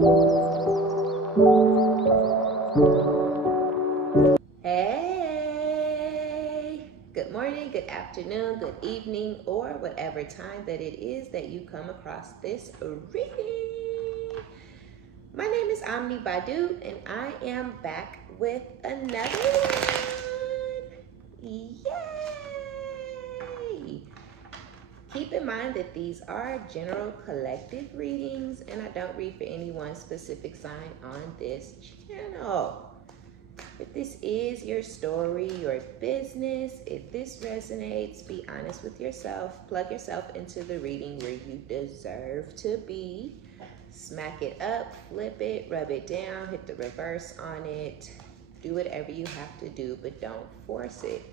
Hey, good morning, good afternoon, good evening, or whatever time that it is that you come across this reading. My name is Omni Badu, and I am back with another one. Yay! Keep in mind that these are general collective readings, and I don't read for any one specific sign on this channel. If this is your story, your business, if this resonates, be honest with yourself. Plug yourself into the reading where you deserve to be. Smack it up, flip it, rub it down, hit the reverse on it. Do whatever you have to do, but don't force it.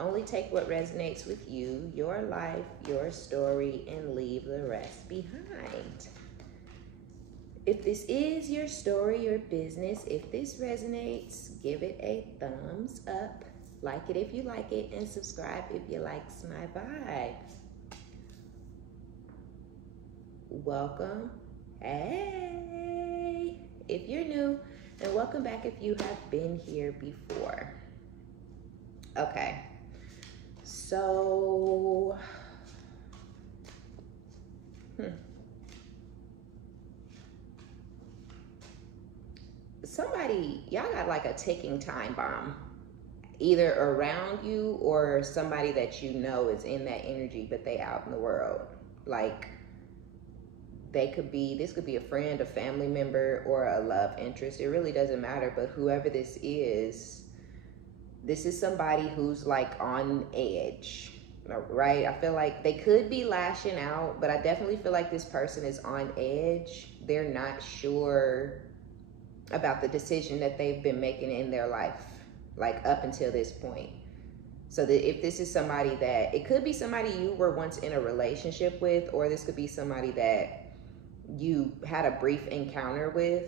Only take what resonates with you, your life, your story, and leave the rest behind. If this is your story, your business, if this resonates, give it a thumbs up. Like it if you like it, and subscribe if you likes my vibe. Welcome. Hey, if you're new, and welcome back if you have been here before. Okay, so somebody, y'all got like a ticking time bomb, either around you or somebody that you know is in that energy, but they out in the world. Like, they could be, this could be a friend, a family member, or a love interest. It really doesn't matter, but whoever this is somebody who's like on edge, right? I feel like they could be lashing out, but I definitely feel like this person is on edge. They're not sure about the decision that they've been making in their life, like up until this point. So that if this is somebody that, it could be somebody you were once in a relationship with, or this could be somebody that you had a brief encounter with.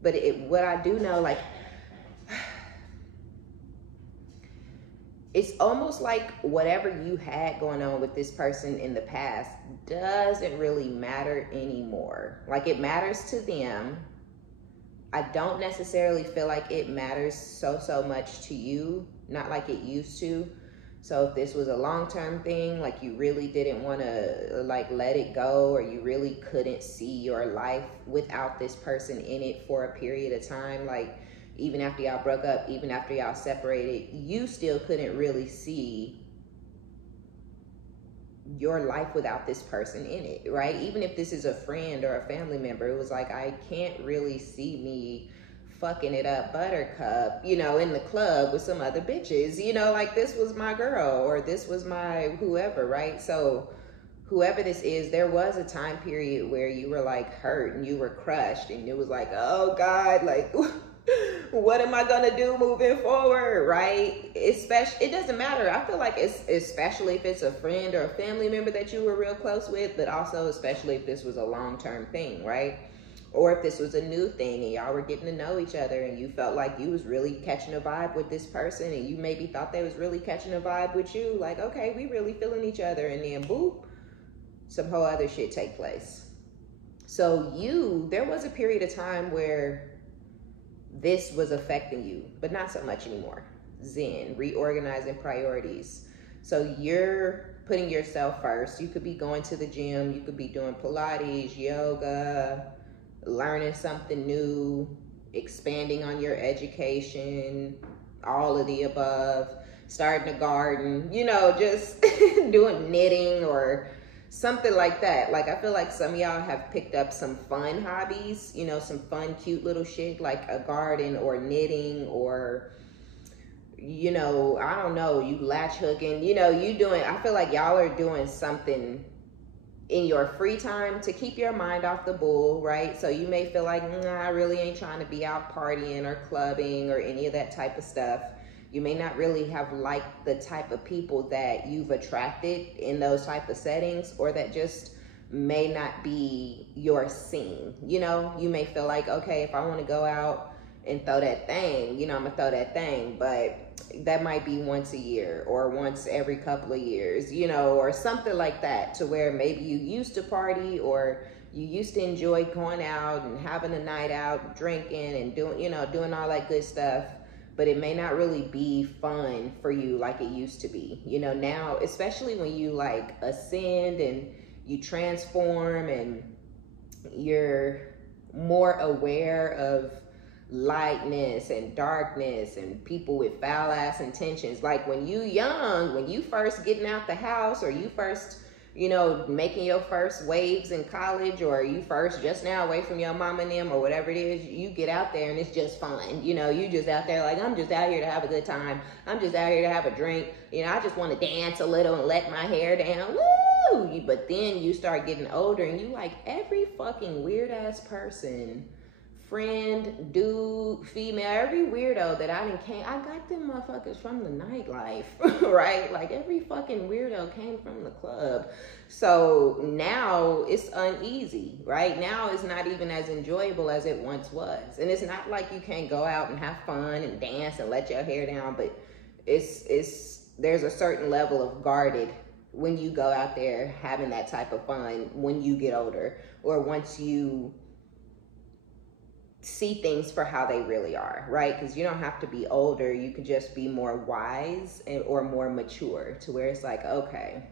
But what I do know, like, it's almost like whatever you had going on with this person in the past doesn't really matter anymore. Like, it matters to them. I don't necessarily feel like it matters so much to you, not like it used to. So if this was a long-term thing, like you really didn't want to like let it go, or you really couldn't see your life without this person in it for a period of time, like even after y'all broke up, even after y'all separated, you still couldn't really see your life without this person in it, right? Even if this is a friend or a family member, it was like, I can't really see me fucking it up buttercup, you know, in the club with some other bitches, you know, like this was my girl, or this was my whoever, right? So whoever this is, there was a time period where you were like hurt and you were crushed, and it was like, oh God, like what am I gonna do moving forward, right? Especially, it doesn't matter. I feel like it's, especially if it's a friend or a family member that you were real close with, but also especially if this was a long-term thing, right? Or if this was a new thing and y'all were getting to know each other and you felt like you was really catching a vibe with this person, and you maybe thought they was really catching a vibe with you, like, okay, we really feeling each other, and then boop, some whole other shit take place. So there was a period of time where this was affecting you, but not so much anymore. Zen, reorganizing priorities. So you're putting yourself first. You could be going to the gym, you could be doing Pilates, yoga, learning something new, expanding on your education, all of the above, starting a garden, you know, just doing knitting or something like that. Like, I feel like some of y'all have picked up some fun hobbies, you know, some fun, cute little shit like a garden or knitting, or, you know, I don't know, you latch hooking, you know, I feel like y'all are doing something in your free time to keep your mind off the bull, right? So you may feel like, I really ain't trying to be out partying or clubbing or any of that type of stuff. You may not really have liked the type of people that you've attracted in those type of settings, or that just may not be your scene. You know, you may feel like, okay, if I want to go out and throw that thing, you know, I'm gonna throw that thing, but that might be once a year or once every couple of years, you know, or something like that, to where maybe you used to party, or you used to enjoy going out and having a night out, drinking and doing all that good stuff, but it may not really be fun for you like it used to be. Now, especially when you like ascend and you transform and you're more aware of lightness and darkness and people with foul ass intentions. Like when you first getting out the house, or you first, making your first waves in college, or you first just now away from your mom and them, or whatever it is, you get out there and it's just fun. You just out there like, I'm just out here to have a good time. I'm just out here to have a drink. I just want to dance a little and let my hair down. Woo! But then you start getting older and you like every fucking weird ass person, friend, dude, female, every weirdo that I got them motherfuckers from the nightlife, right? Like every fucking weirdo came from the club. So now it's uneasy, right? Now it's not even as enjoyable as it once was. And it's not like you can't go out and have fun and dance and let your hair down, but there's a certain level of guarded when you go out there having that type of fun when you get older, or once you see things for how they really are, right? Because you don't have to be older. You could just be more wise or more mature, to where it's like, okay,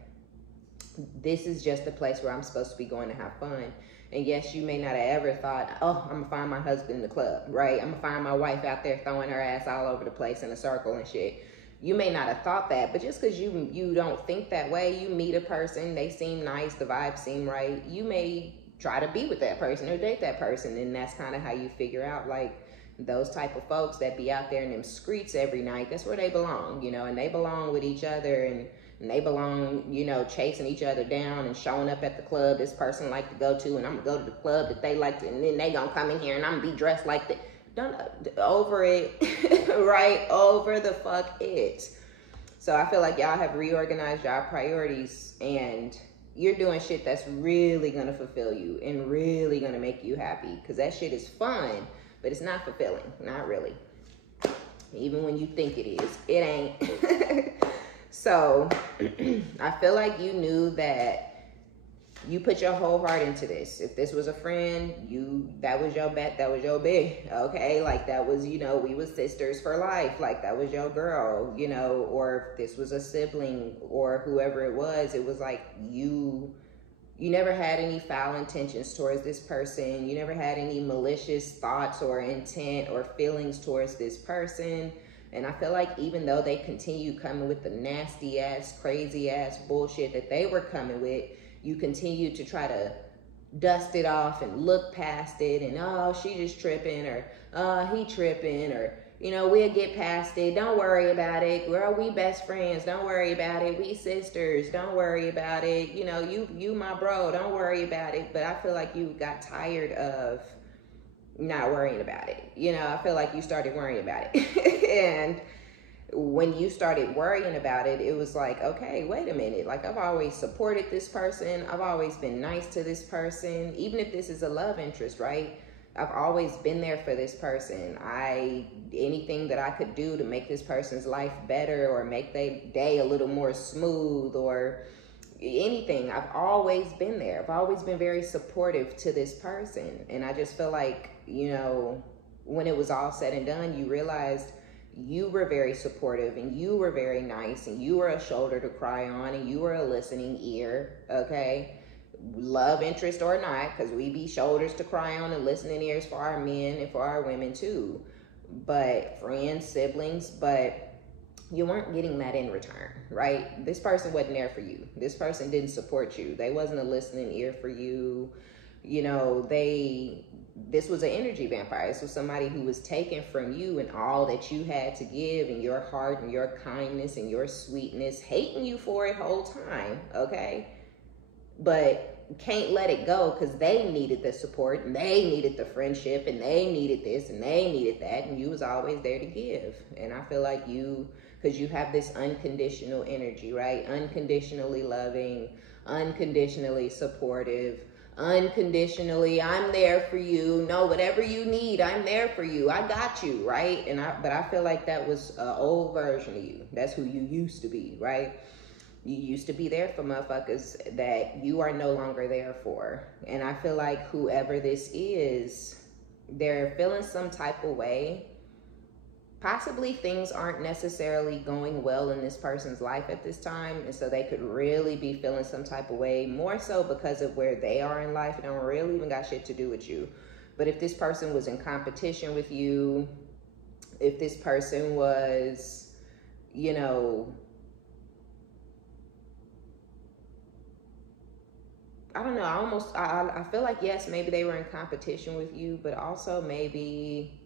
this is just the place where I'm supposed to be going to have fun. And yes, you may not have ever thought, oh, I'm gonna find my husband in the club, right? I'm gonna find my wife out there throwing her ass all over the place in a circle and shit. You may not have thought that, but just because you don't think that way, you meet a person, they seem nice, the vibes seem right, you may try to be with that person or date that person. And that's kind of how you figure out, like, those type of folks that be out there in them streets every night, that's where they belong, and they belong with each other, and they belong, chasing each other down and showing up at the club this person like to go to, and I'm gonna go to the club that they like to, and then they gonna come in here and I'm gonna be dressed like that. Don't over it, right? Over the fuck it. So I feel like y'all have reorganized y'all priorities, and you're doing shit that's really gonna fulfill you and really gonna make you happy, because that shit is fun, but it's not fulfilling. Not really. Even when you think it is, it ain't. So I feel like you knew that you put your whole heart into this. If this was a friend, that was your bet, that was your big, okay? Like that was, we was sisters for life. Like that was your girl, or if this was a sibling or whoever it was like you never had any foul intentions towards this person. You never had any malicious thoughts or intent or feelings towards this person. And I feel like even though they continue coming with the nasty ass, crazy ass bullshit that they were coming with, you continue to try to dust it off and look past it, and oh, she just tripping, or he tripping, or we'll get past it, don't worry about it, girl, we best friends, don't worry about it, we sisters, don't worry about it, you my bro, don't worry about it. But I feel like you got tired of not worrying about it. I feel like you started worrying about it. And when you started worrying about it, it was like, okay, wait a minute. Like, I've always supported this person. I've always been nice to this person. Even if this is a love interest, right? I've always been there for this person. Anything that I could do to make this person's life better or make their day a little more smooth or anything, I've always been there. I've always been very supportive to this person. And I just feel like, when it was all said and done, you realized you were very supportive and you were very nice and you were a shoulder to cry on and you were a listening ear, okay? Love interest or not, because we be shoulders to cry on and listening ears for our men and for our women too. But friends, siblings, but you weren't getting that in return, right? This person wasn't there for you. This person didn't support you. They wasn't a listening ear for you. This was an energy vampire. This was somebody who was taken from you and all that you had to give, and your heart and your kindness and your sweetness, hating you for it whole time, okay? But can't let it go because they needed the support and they needed the friendship and they needed this and they needed that, and you was always there to give. And I feel like because you have this unconditional energy, right? Unconditionally loving, unconditionally supportive, unconditionally, I'm there for you. No, whatever you need, I'm there for you. I got you, right? But I feel like that was an old version of you. That's who you used to be, right? You used to be there for motherfuckers that you are no longer there for. And I feel like whoever this is, they're feeling some type of way. Possibly things aren't necessarily going well in this person's life at this time, and so they could really be feeling some type of way, more so because of where they are in life. It don't really even got shit to do with you. But if this person was in competition with you, if this person was, you know, I don't know, I feel like, yes, maybe they were in competition with you, but also maybe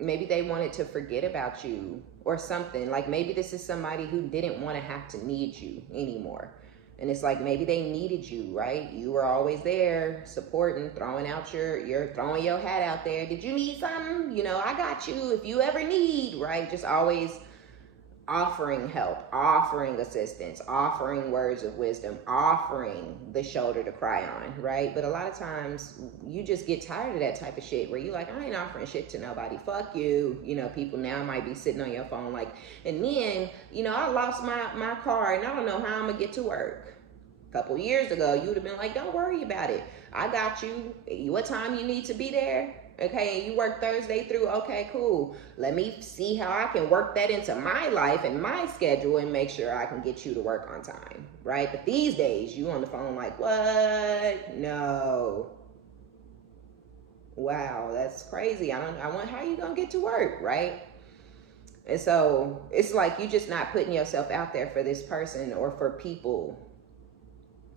they wanted to forget about you or something. Like maybe this is somebody who didn't want to have to need you anymore. And it's like maybe they needed you, right? You were always there, supporting, throwing your hat out there. Did you need something? You know, I got you if you ever need, right? Just always offering help, offering assistance, offering words of wisdom, offering the shoulder to cry on, right? But a lot of times you just get tired of that type of shit where you're like, I ain't offering shit to nobody, fuck you. You know, people now might be sitting on your phone like, and then, you know, I lost my car and I don't know how I'm gonna get to work. A couple years ago, you would have been like, don't worry about it. I got you. What time you need to be there? Okay, you work Thursday through, okay, cool. Let me see how I can work that into my life and my schedule and make sure I can get you to work on time, right? But these days, you on the phone like, what? No. Wow, that's crazy. How you gonna get to work, right? And so it's like you just not putting yourself out there for this person or for people.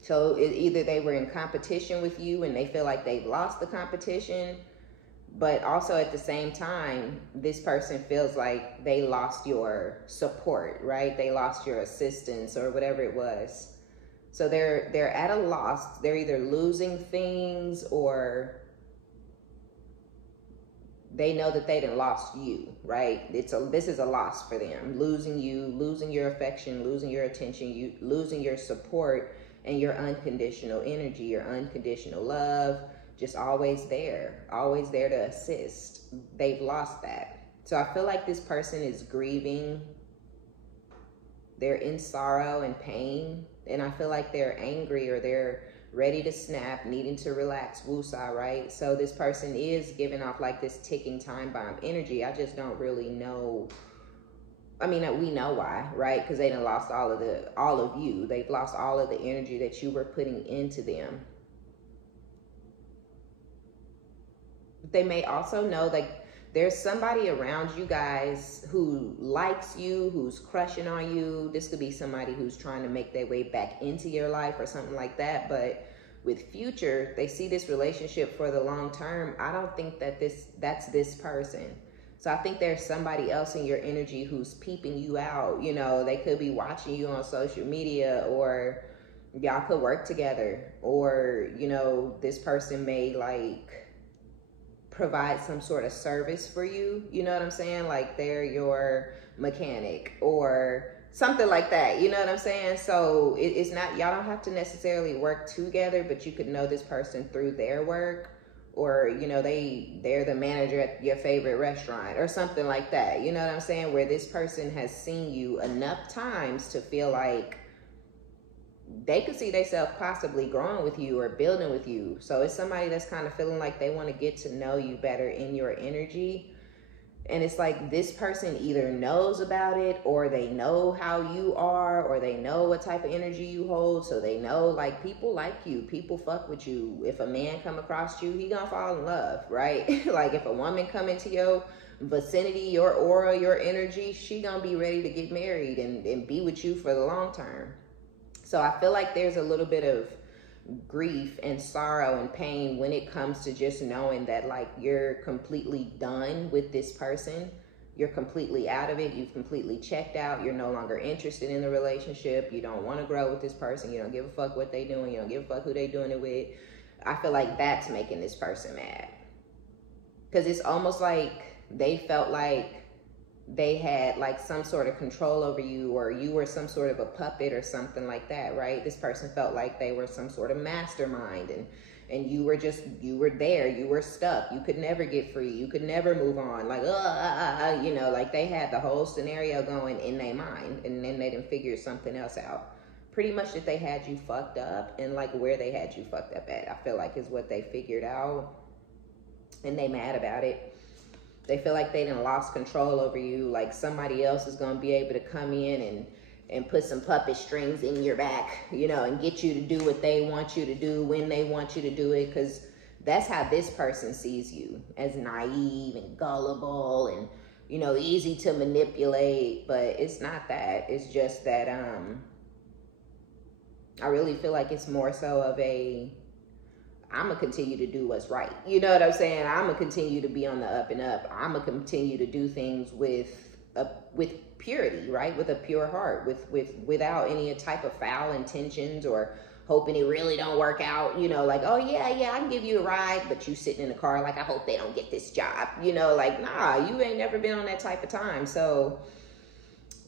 So either they were in competition with you and they feel like they've lost the competition, but also at the same time, this person feels like they lost your support, right? They lost your assistance or whatever it was. So they're at a loss. They're either losing things or they know that they done lost you, right? This is a loss for them. Losing you, losing your affection, losing your attention, losing your support and your unconditional energy, your unconditional love. Just always there to assist. They've lost that. So I feel like this person is grieving. They're in sorrow and pain. And I feel like they're angry or they're ready to snap, needing to relax, woosah, right? So this person is giving off like this ticking time bomb energy. I just don't really know. I mean, we know why, right? Because they done lost all of you. They've lost all of the energy that you were putting into them. They may also know like there's somebody around you guys who likes you, who's crushing on you. This could be somebody who's trying to make their way back into your life or something like that. But with future, they see this relationship for the long term. I don't think that that's this person. So I think there's somebody else in your energy who's peeping you out. You know, they could be watching you on social media, or y'all could work together, or, you know, this person may like provide some sort of service for you, you know what I'm saying? Like they're your mechanic or something like that, you know what I'm saying? So it's not, y'all don't have to necessarily work together, but you could know this person through their work, or, you know, they're the manager at your favorite restaurant or something like that, you know what I'm saying? Where this person has seen you enough times to feel like they could see themselves possibly growing with you or building with you. So it's somebody that's kind of feeling like they want to get to know you better in your energy. And it's like this person either knows about it, or they know how you are, or they know what type of energy you hold. So they know like people like you, people fuck with you. If a man come across you, he gonna fall in love, right? Like if a woman come into your vicinity, your aura, your energy, she gonna be ready to get married and be with you for the long term. So I feel like there's a little bit of grief and sorrow and pain when it comes to just knowing that like you're completely done with this person. You're completely out of it. You've completely checked out. You're no longer interested in the relationship. You don't want to grow with this person. You don't give a fuck what they doing. You don't give a fuck who they doing it with. I feel like that's making this person mad. Because it's almost like they felt like they had like some sort of control over you, or you were some sort of a puppet or something like that, right? This person felt like they were some sort of mastermind, and and you were there, you were stuck, you could never get free, you could never move on, like you know, like they had the whole scenario going in their mind, and then they didn't figure something else out. Pretty much that they had you fucked up, and like where they had you fucked up at, I feel like is what they figured out, and they mad about it. They feel like they done lost control over you, like somebody else is gonna be able to come in and put some puppet strings in your back, you know, and get you to do what they want you to do when they want you to do it, because that's how this person sees you, as naive and gullible and, you know, easy to manipulate. But it's not that. It's just that I really feel like it's more so of a, I'm going to continue to do what's right. You know what I'm saying? I'm going to continue to be on the up and up. I'm going to continue to do things with purity, right? With a pure heart, without any type of foul intentions or hoping it really don't work out, you know, like, oh yeah, I can give you a ride, but you sitting in the car like, I hope they don't get this job, you know, like, nah, you ain't never been on that type of time. So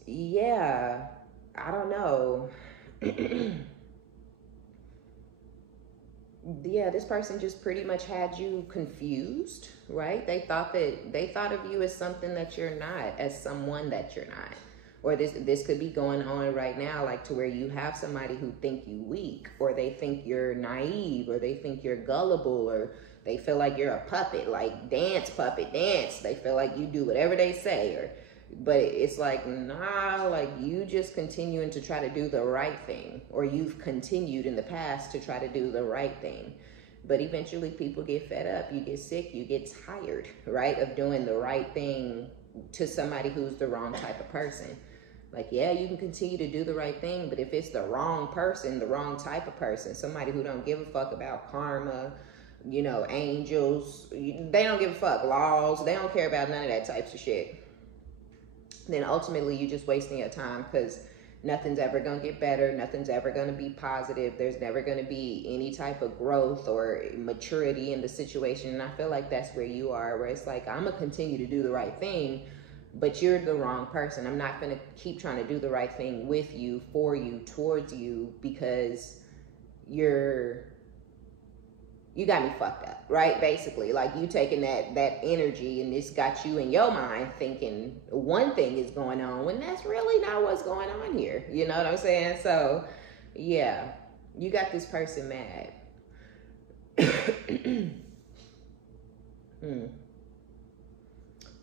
yeah, I don't know. Yeah, this person just pretty much had you confused, right? They thought of you as something that you're not, as someone that you're not. Or this could be going on right now, like to where you have somebody who think you weak, or they think you're naive, or they think you're gullible, or they feel like you're a puppet, like puppet dance. They feel like you do whatever they say, but it's like, nah, like you just continuing to try to do the right thing, or you've continued in the past to try to do the right thing. But eventually people get fed up, you get sick, you get tired, right, of doing the right thing to somebody who's the wrong type of person. Like, yeah, you can continue to do the right thing, but if it's the wrong person, the wrong type of person, somebody who don't give a fuck about karma, you know, angels, they don't give a fuck, laws, they don't care about none of that types of shit, then ultimately you're just wasting your time, because nothing's ever going to get better. Nothing's ever going to be positive. There's never going to be any type of growth or maturity in the situation. And I feel like that's where you are, where it's like, I'm going to continue to do the right thing, but you're the wrong person. I'm not going to keep trying to do the right thing with you, for you, towards you, because you got me fucked up, right? Basically, like you taking that energy, and it's got you in your mind thinking one thing is going on when that's really not what's going on here. You know what I'm saying? So yeah, you got this person mad.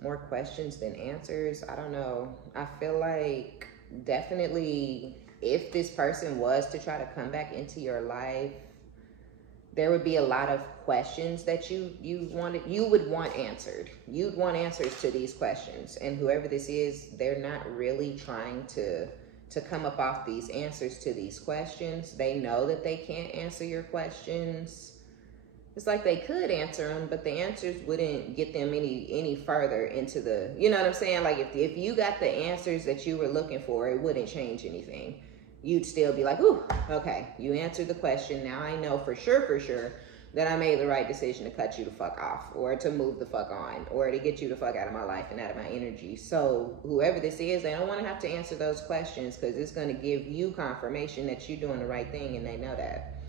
More questions than answers. I don't know. I feel like definitely if this person was to try to come back into your life, there would be a lot of questions that you would want answered. You'd want answers to these questions. And whoever this is, they're not really trying to come up off these answers to these questions. They know that they can't answer your questions. It's like they could answer them, but the answers wouldn't get them any further into the, you know what I'm saying? Like if you got the answers that you were looking for, it wouldn't change anything. You'd still be like, ooh, okay, you answered the question. Now I know for sure that I made the right decision to cut you the fuck off, or to move the fuck on, or to get you the fuck out of my life and out of my energy. So whoever this is, they don't want to have to answer those questions, because it's going to give you confirmation that you're doing the right thing, and they know that.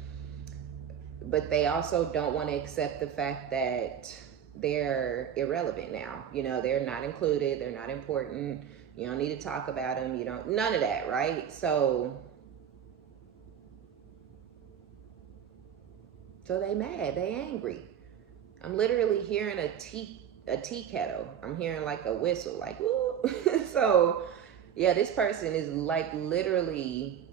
But they also don't want to accept the fact that they're irrelevant now. You know, they're not included, they're not important. You don't need to talk about them. You don't, none of that, right? So they mad, they angry. I'm literally hearing a tea kettle. I'm hearing like a whistle, like, woo. So yeah, this person is like literally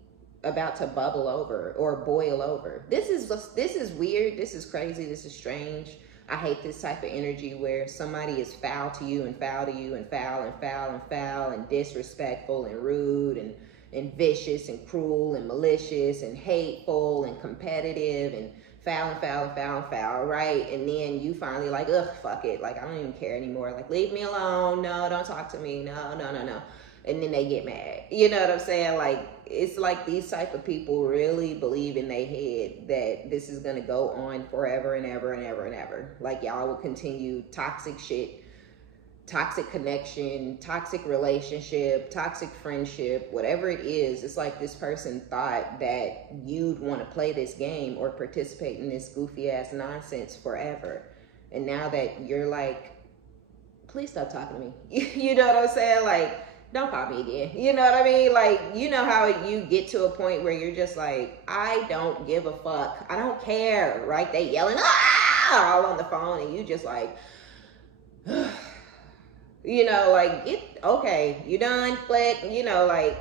about to bubble over or boil over. This is weird. This is crazy. This is strange. I hate this type of energy where somebody is foul to you and foul to you and foul and foul and foul and disrespectful and rude and vicious and cruel and malicious and hateful and competitive and foul and foul and foul and foul, right? And then you finally like, ugh, fuck it. Like, I don't even care anymore. Like, leave me alone. No, don't talk to me. No. And then they get mad. You know what I'm saying? Like, it's like these type of people really believe in their head that this is going to go on forever and ever and ever and ever. Like, y'all will continue toxic shit toxic connection, toxic relationship, toxic friendship, whatever it is. It's like this person thought that you'd want to play this game or participate in this goofy ass nonsense forever. And now that you're like, please stop talking to me. You know what I'm saying? Like, don't call me again. You know what I mean? Like, you know how you get to a point where you're just like, I don't give a fuck. I don't care, right? They yelling, ah, all on the phone, and you just like, you know, like, okay, you done, click, you know, like,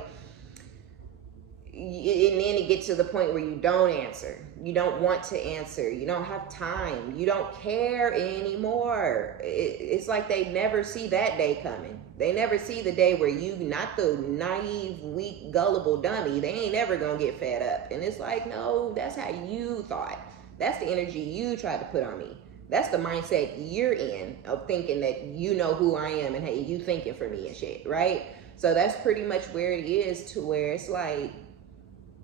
and then it gets to the point where you don't answer. You don't want to answer. You don't have time. You don't care anymore. It's like they never see that day coming. They never see the day where you, not the naive, weak, gullible dummy, they ain't never gonna get fed up. And it's like, no, that's how you thought. That's the energy you tried to put on me. That's the mindset you're in of thinking that you know who I am and hey, you thinking for me and shit, right? So that's pretty much where it is, to where it's like,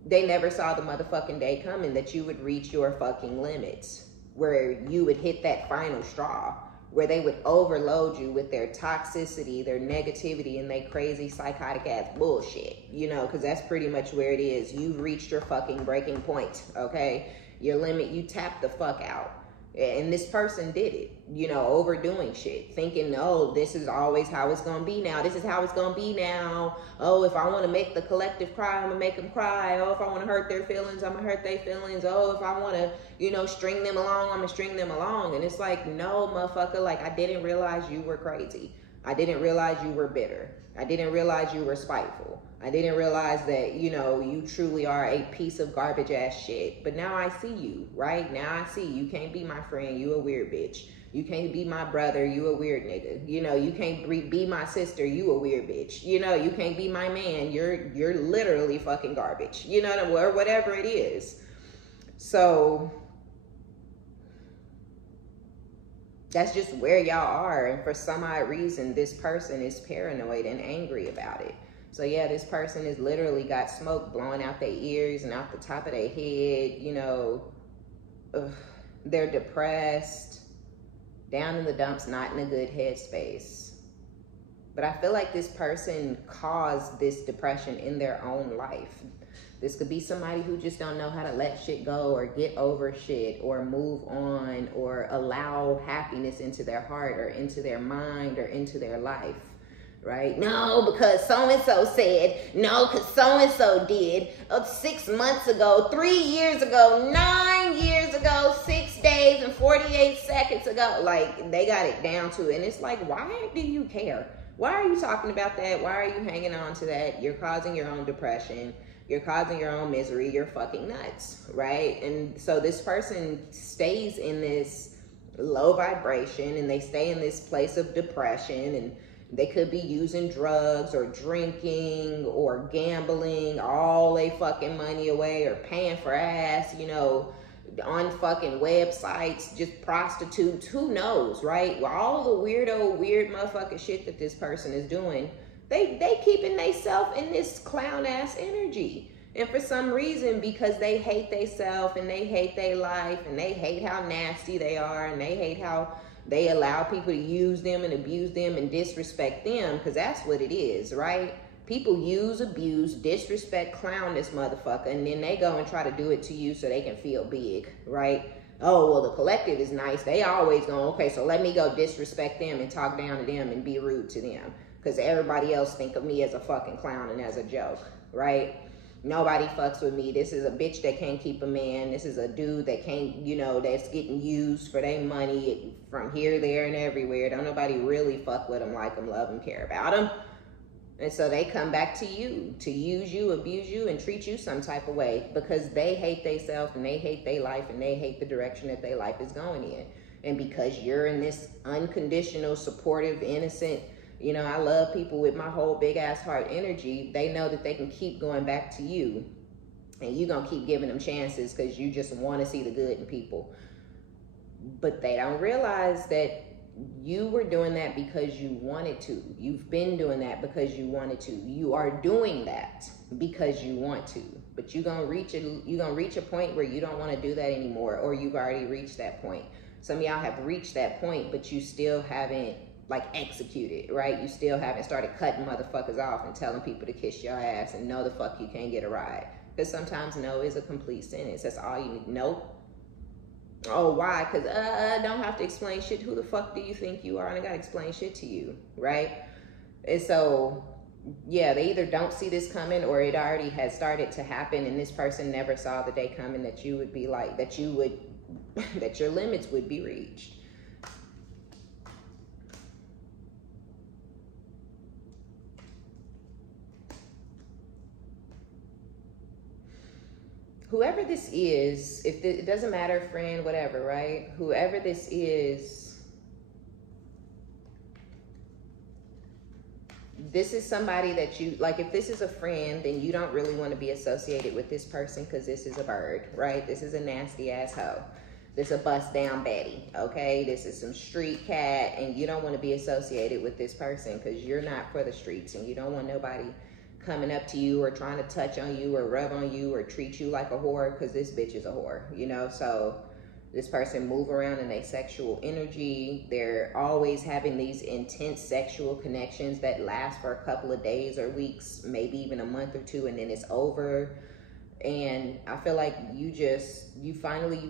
they never saw the motherfucking day coming that you would reach your fucking limits, where you would hit that final straw, where they would overload you with their toxicity, their negativity, and their crazy psychotic ass bullshit, you know, because that's pretty much where it is. You've reached your fucking breaking point, okay? Your limit, you tapped the fuck out. And this person did it, you know, overdoing shit, thinking, oh, this is always how it's going to be now. This is how it's going to be now. Oh, if I want to make the collective cry, I'm going to make them cry. Oh, if I want to hurt their feelings, I'm going to hurt their feelings. Oh, if I want to, you know, string them along, I'm going to string them along. And it's like, no, motherfucker, like, I didn't realize you were crazy. I didn't realize you were bitter. I didn't realize you were spiteful. I didn't realize that, you know, you truly are a piece of garbage ass shit. But now I see you, right? Now I see you can't be my friend. You a weird bitch. You can't be my brother. You a weird nigga. You know, you can't be my sister. You a weird bitch. You know, you can't be my man. You're literally fucking garbage. You know, or whatever it is. So that's just where y'all are. And for some odd reason, this person is paranoid and angry about it. So yeah, this person has literally got smoke blowing out their ears and out the top of their head. You know, they're depressed, down in the dumps, not in a good headspace. But I feel like this person caused this depression in their own life. This could be somebody who just don't know how to let shit go or get over shit or move on or allow happiness into their heart or into their mind or into their life. Right? No, because so-and-so said. No, because so-and-so did. 6 months ago, 3 years ago, 9 years ago, 6 days and 48 seconds ago. Like, they got it down to it. And it's like, why do you care? Why are you talking about that? Why are you hanging on to that? You're causing your own depression. You're causing your own misery. You're fucking nuts, right? And so this person stays in this low vibration and they stay in this place of depression, and they could be using drugs or drinking or gambling all they fucking money away or paying for ass, you know, on fucking websites, just prostitutes, who knows, right? Well, all the weird motherfucking shit that this person is doing, they keeping theyself in this clown ass energy. And for some reason, because they hate theyself and they hate their life and they hate how nasty they are and they hate how they allow people to use them and abuse them and disrespect them, because that's what it is, right? People use, abuse, disrespect, clown this motherfucker, and then they go and try to do it to you so they can feel big, right? Oh, well, the collective is nice. They always go, okay, so let me go disrespect them and talk down to them and be rude to them, because everybody else think of me as a fucking clown and as a joke, right? Nobody fucks with me. This is a bitch that can't keep a man. This is a dude that can't, you know, that's getting used for their money from here, there, and everywhere. Don't nobody really fuck with them, like them, love them, care about them. And so they come back to you to use you, abuse you, and treat you some type of way because they hate themselves and they hate their life and they hate the direction that their life is going in. And because you're in this unconditional, supportive, innocent, you know, I love people with my whole big ass heart energy, they know that they can keep going back to you. And you're going to keep giving them chances because you just want to see the good in people. But they don't realize that you were doing that because you wanted to. You've been doing that because you wanted to. You are doing that because you want to. But you're going to reach a point where you don't want to do that anymore, or you've already reached that point. Some of y'all have reached that point, but you still haven't like executed, right? You still haven't started cutting motherfuckers off and telling people to kiss your ass and no the fuck you can't get a ride. Because sometimes no is a complete sentence. That's all you need. Nope. Oh, why? Because I don't have to explain shit. Who the fuck do you think you are? And I gotta explain shit to you, right? And so, yeah, they either don't see this coming or it already has started to happen and this person never saw the day coming that you would be like, that you would, that your limits would be reached. Whoever this is, if it doesn't matter, friend, whatever, right? Whoever this is somebody that you, like if this is a friend, then you don't really want to be associated with this person because this is a bird, right? This is a nasty asshole. This is a bust down Betty, okay? This is some street cat and you don't want to be associated with this person because you're not for the streets and you don't want nobody coming up to you or trying to touch on you or rub on you or treat you like a whore because this bitch is a whore, you know? So this person move around in a sexual energy. They're always having these intense sexual connections that last for a couple of days or weeks, maybe even a month or two, and then it's over. And I feel like you've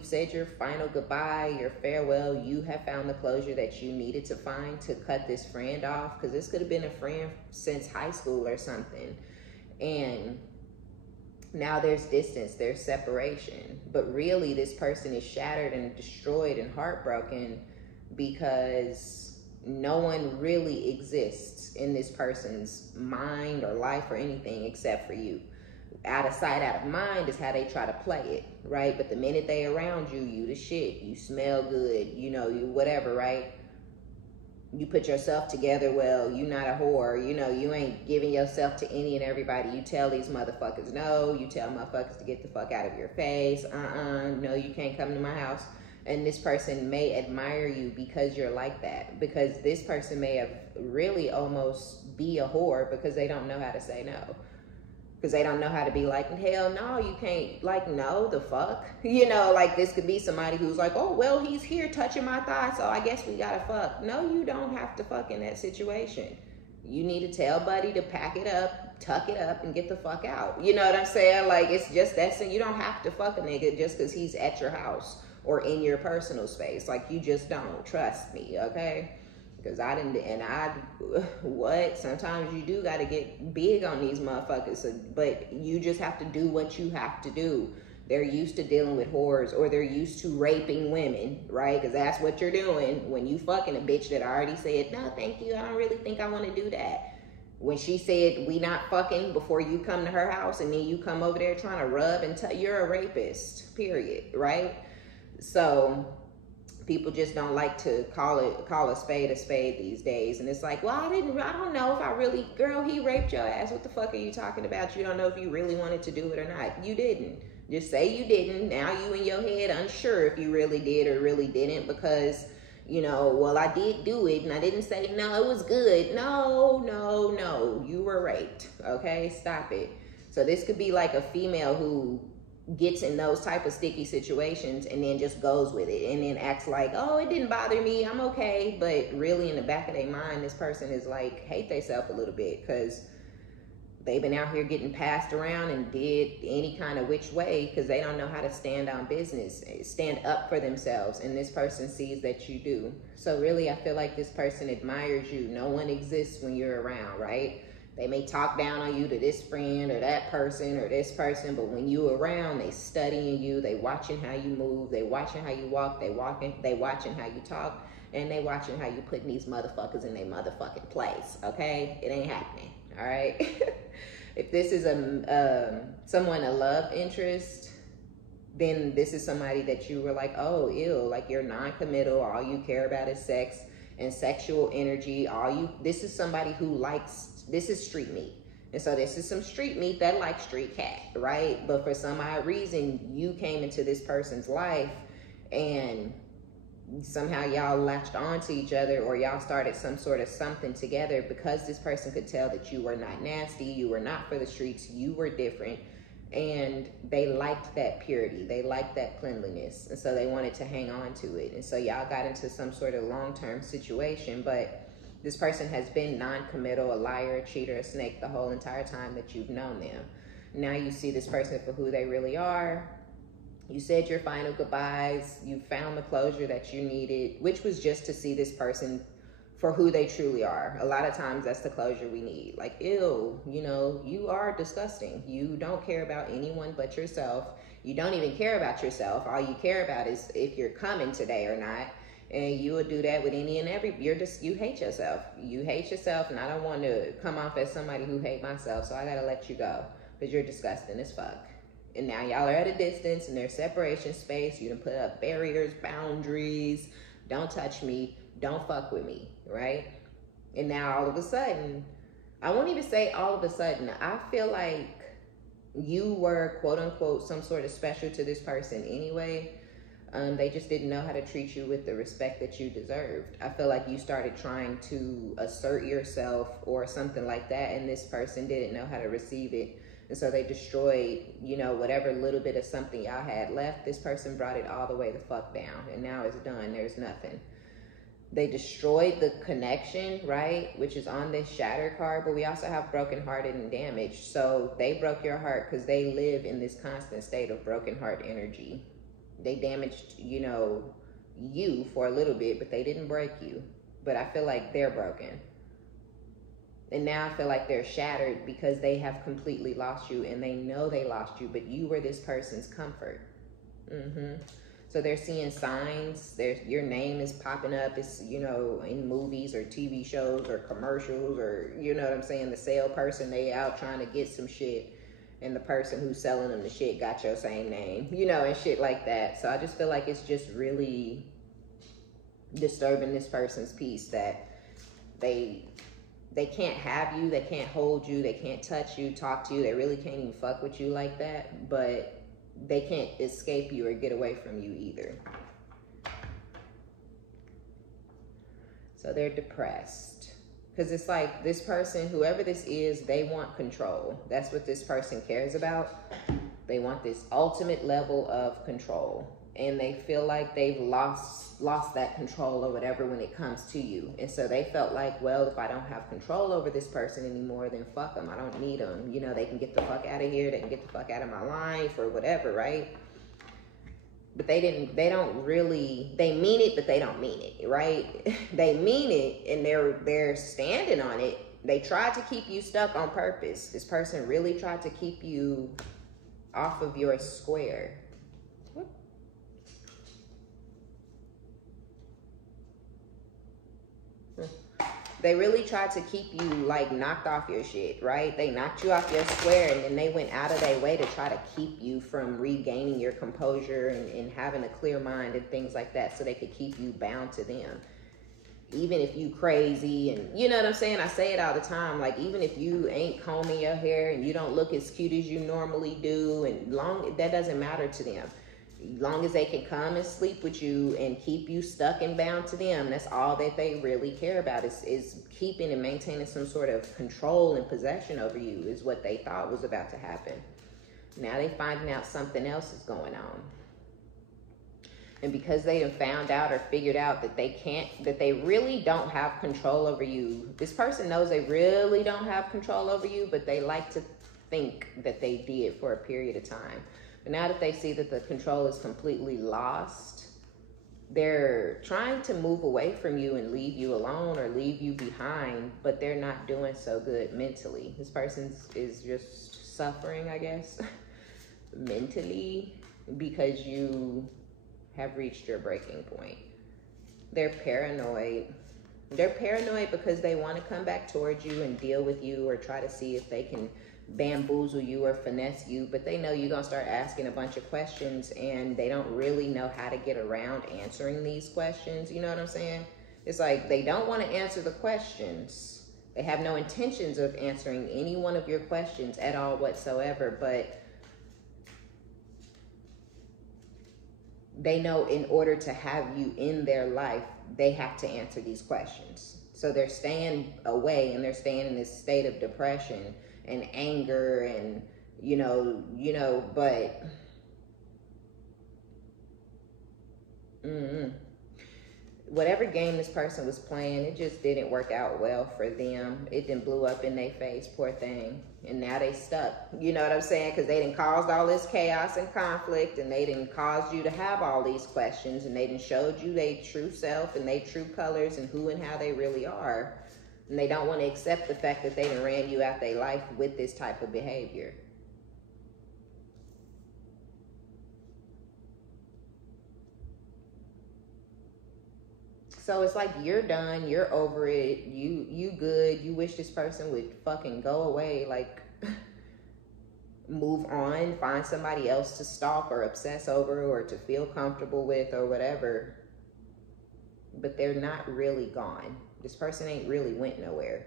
said your final goodbye, your farewell. You have found the closure that you needed to find to cut this friend off, because this could have been a friend since high school or something. And now there's distance, there's separation. But really this person is shattered and destroyed and heartbroken because no one really exists in this person's mind or life or anything except for you. Out of sight, out of mind is how they try to play it, right? But the minute they around you, you the shit. You smell good, you know, you whatever, right? You put yourself together well, you not a whore, you know, you ain't giving yourself to any and everybody. You tell these motherfuckers no, you tell motherfuckers to get the fuck out of your face. No, you can't come to my house. And this person may admire you because you're like that. Because this person may have really almost be a whore because they don't know how to say no. Because they don't know how to be like, hell no, you can't, like, no, the fuck? You know, like, this could be somebody who's like, oh, well, he's here touching my thigh, so I guess we gotta fuck. No, you don't have to fuck in that situation. You need to tell buddy to pack it up, tuck it up, and get the fuck out. You know what I'm saying? Like, it's just that simple. You don't have to fuck a nigga just because he's at your house or in your personal space. Like, you just don't. Trust me, okay? Because sometimes you do got to get big on these motherfuckers, but you just have to do what you have to do. They're used to dealing with whores, or they're used to raping women, right? Because that's what you're doing when you fucking a bitch that already said, no, thank you, I don't really think I want to do that. When she said, we not fucking before you come to her house, and then you come over there trying to rub and you're a rapist, period, right? So people just don't like to call a spade these days. And it's like, well, I don't know if I really, girl, he raped your ass. What the fuck are you talking about? You don't know if you really wanted to do it or not. You didn't. Just say you didn't. Now you in your head unsure if you really did or really didn't because, you know, well, I did do it and I didn't say, no, it was good. No, you were raped. Okay, stop it. So this could be like a female who gets in those type of sticky situations and then just goes with it and then acts like, oh, it didn't bother me, I'm okay. But really in the back of their mind, this person is like, hate themselves a little bit because they've been out here getting passed around and did any kind of which way because they don't know how to stand on business, stand up for themselves. And this person sees that you do. So really, I feel like this person admires you. No one exists when you're around, right? They may talk down on you to this friend or that person or this person, but when you around, they studying you, they watching how you move, they watching how you walk, they watching how you talk, and they watching how you putting these motherfuckers in their motherfucking place, okay? It ain't happening, all right? If this is a love interest, then this is somebody that you were like, oh, ew, like you're non-committal, all you care about is sex and sexual energy, this is somebody who likes, this is street meat. And so this is some street meat that likes street cat, right? But for some odd reason, you came into this person's life and somehow y'all latched on to each other or y'all started some sort of something together because this person could tell that you were not nasty, you were not for the streets, you were different. And they liked that purity, they liked that cleanliness. And so they wanted to hang on to it. And so y'all got into some sort of long-term situation, but This person has been non-committal, a liar, a cheater, a snake the whole entire time that you've known them. Now you see this person for who they really are. You said your final goodbyes. You found the closure that you needed, which was just to see this person for who they truly are. A lot of times that's the closure we need. Like, ew, you know, you are disgusting. You don't care about anyone but yourself. You don't even care about yourself. All you care about is if you're coming today or not. And you will do that with any and every, you hate yourself. You hate yourself, and I don't want to come off as somebody who hate myself, so I gotta let you go. Because you're disgusting as fuck. And now y'all are at a distance, and there's separation space. You done put up barriers, boundaries. Don't touch me. Don't fuck with me, right? And now all of a sudden, I won't even say all of a sudden, I feel like you were quote unquote some sort of special to this person anyway. They just didn't know how to treat you with the respect that you deserved. I feel like you started trying to assert yourself or something like that, and this person didn't know how to receive it. And so they destroyed, you know, whatever little bit of something y'all had left. This person brought it all the way the fuck down, and now it's done. There's nothing. They destroyed the connection, right? Which is on this shatter card, but we also have brokenhearted and damaged. So they broke your heart because they live in this constant state of broken heart energy. They damaged, you know, you for a little bit, but they didn't break you. But I feel like they're broken. And now I feel like they're shattered because they have completely lost you, and they know they lost you, but you were this person's comfort. So they're seeing signs. Your name is popping up. It's, you know, in movies or TV shows or commercials, or, you know what I'm saying, the salesperson, they out trying to get some shit, and the person who's selling them the shit got your same name, you know, and shit like that. So I just feel like it's just really disturbing this person's peace that they can't have you, they can't hold you, they can't touch you, talk to you, they really can't even fuck with you like that, but they can't escape you or get away from you either. So they're depressed. Because it's like this person, whoever this is, they want control. That's what this person cares about. They want this ultimate level of control. And they feel like they've lost that control or whatever when it comes to you. And so they felt like, well, if I don't have control over this person anymore, then fuck them. I don't need them. You know, they can get the fuck out of here. They can get the fuck out of my life or whatever, right? But they don't really, they mean it, but they don't mean it, right? They mean it, and they're standing on it. They tried to keep you stuck on purpose. This person really tried to keep you off of your square. They really tried to keep you like knocked off your shit, right? They knocked you off your square, and then they went out of their way to try to keep you from regaining your composure and having a clear mind and things like that, so they could keep you bound to them. Even if you crazy, and you know what I'm saying? I say it all the time. Like, even if you ain't combing your hair and you don't look as cute as you normally do, and that doesn't matter to them. Long as they can come and sleep with you and keep you stuck and bound to them, that's all that they really care about, is keeping and maintaining some sort of control and possession over you, is what they thought was about to happen. Now they finding out something else is going on. And because they have found out or figured out that they really don't have control over you, this person knows they really don't have control over you, but they like to think that they did for a period of time. But now that they see that the control is completely lost, they're trying to move away from you and leave you alone or leave you behind, but they're not doing so good mentally. This person is just suffering, I guess, mentally, because you have reached your breaking point. They're paranoid. They're paranoid because they want to come back towards you and deal with you, or try to see if they can bamboozle you or finesse you, but they know you're gonna start asking a bunch of questions, and they don't really know how to get around answering these questions. You know what I'm saying? It's like they don't want to answer the questions. They have no intentions of answering any one of your questions at all whatsoever, but they know in order to have you in their life, they have to answer these questions. So they're staying away, and they're staying in this state of depression and anger, and you know, but whatever game this person was playing, it just didn't work out well for them. It didn't blew up in their face, poor thing. And now they stuck. You know what I'm saying? Because they didn't caused all this chaos and conflict, and they didn't cause you to have all these questions, and they didn't showed you their true self and their true colors and who and how they really are. And they don't want to accept the fact that they done ran you out their life with this type of behavior. So it's like you're done, you're over it, you good, you wish this person would fucking go away, like move on, find somebody else to stalk or obsess over or to feel comfortable with or whatever. But they're not really gone. This person ain't really went nowhere.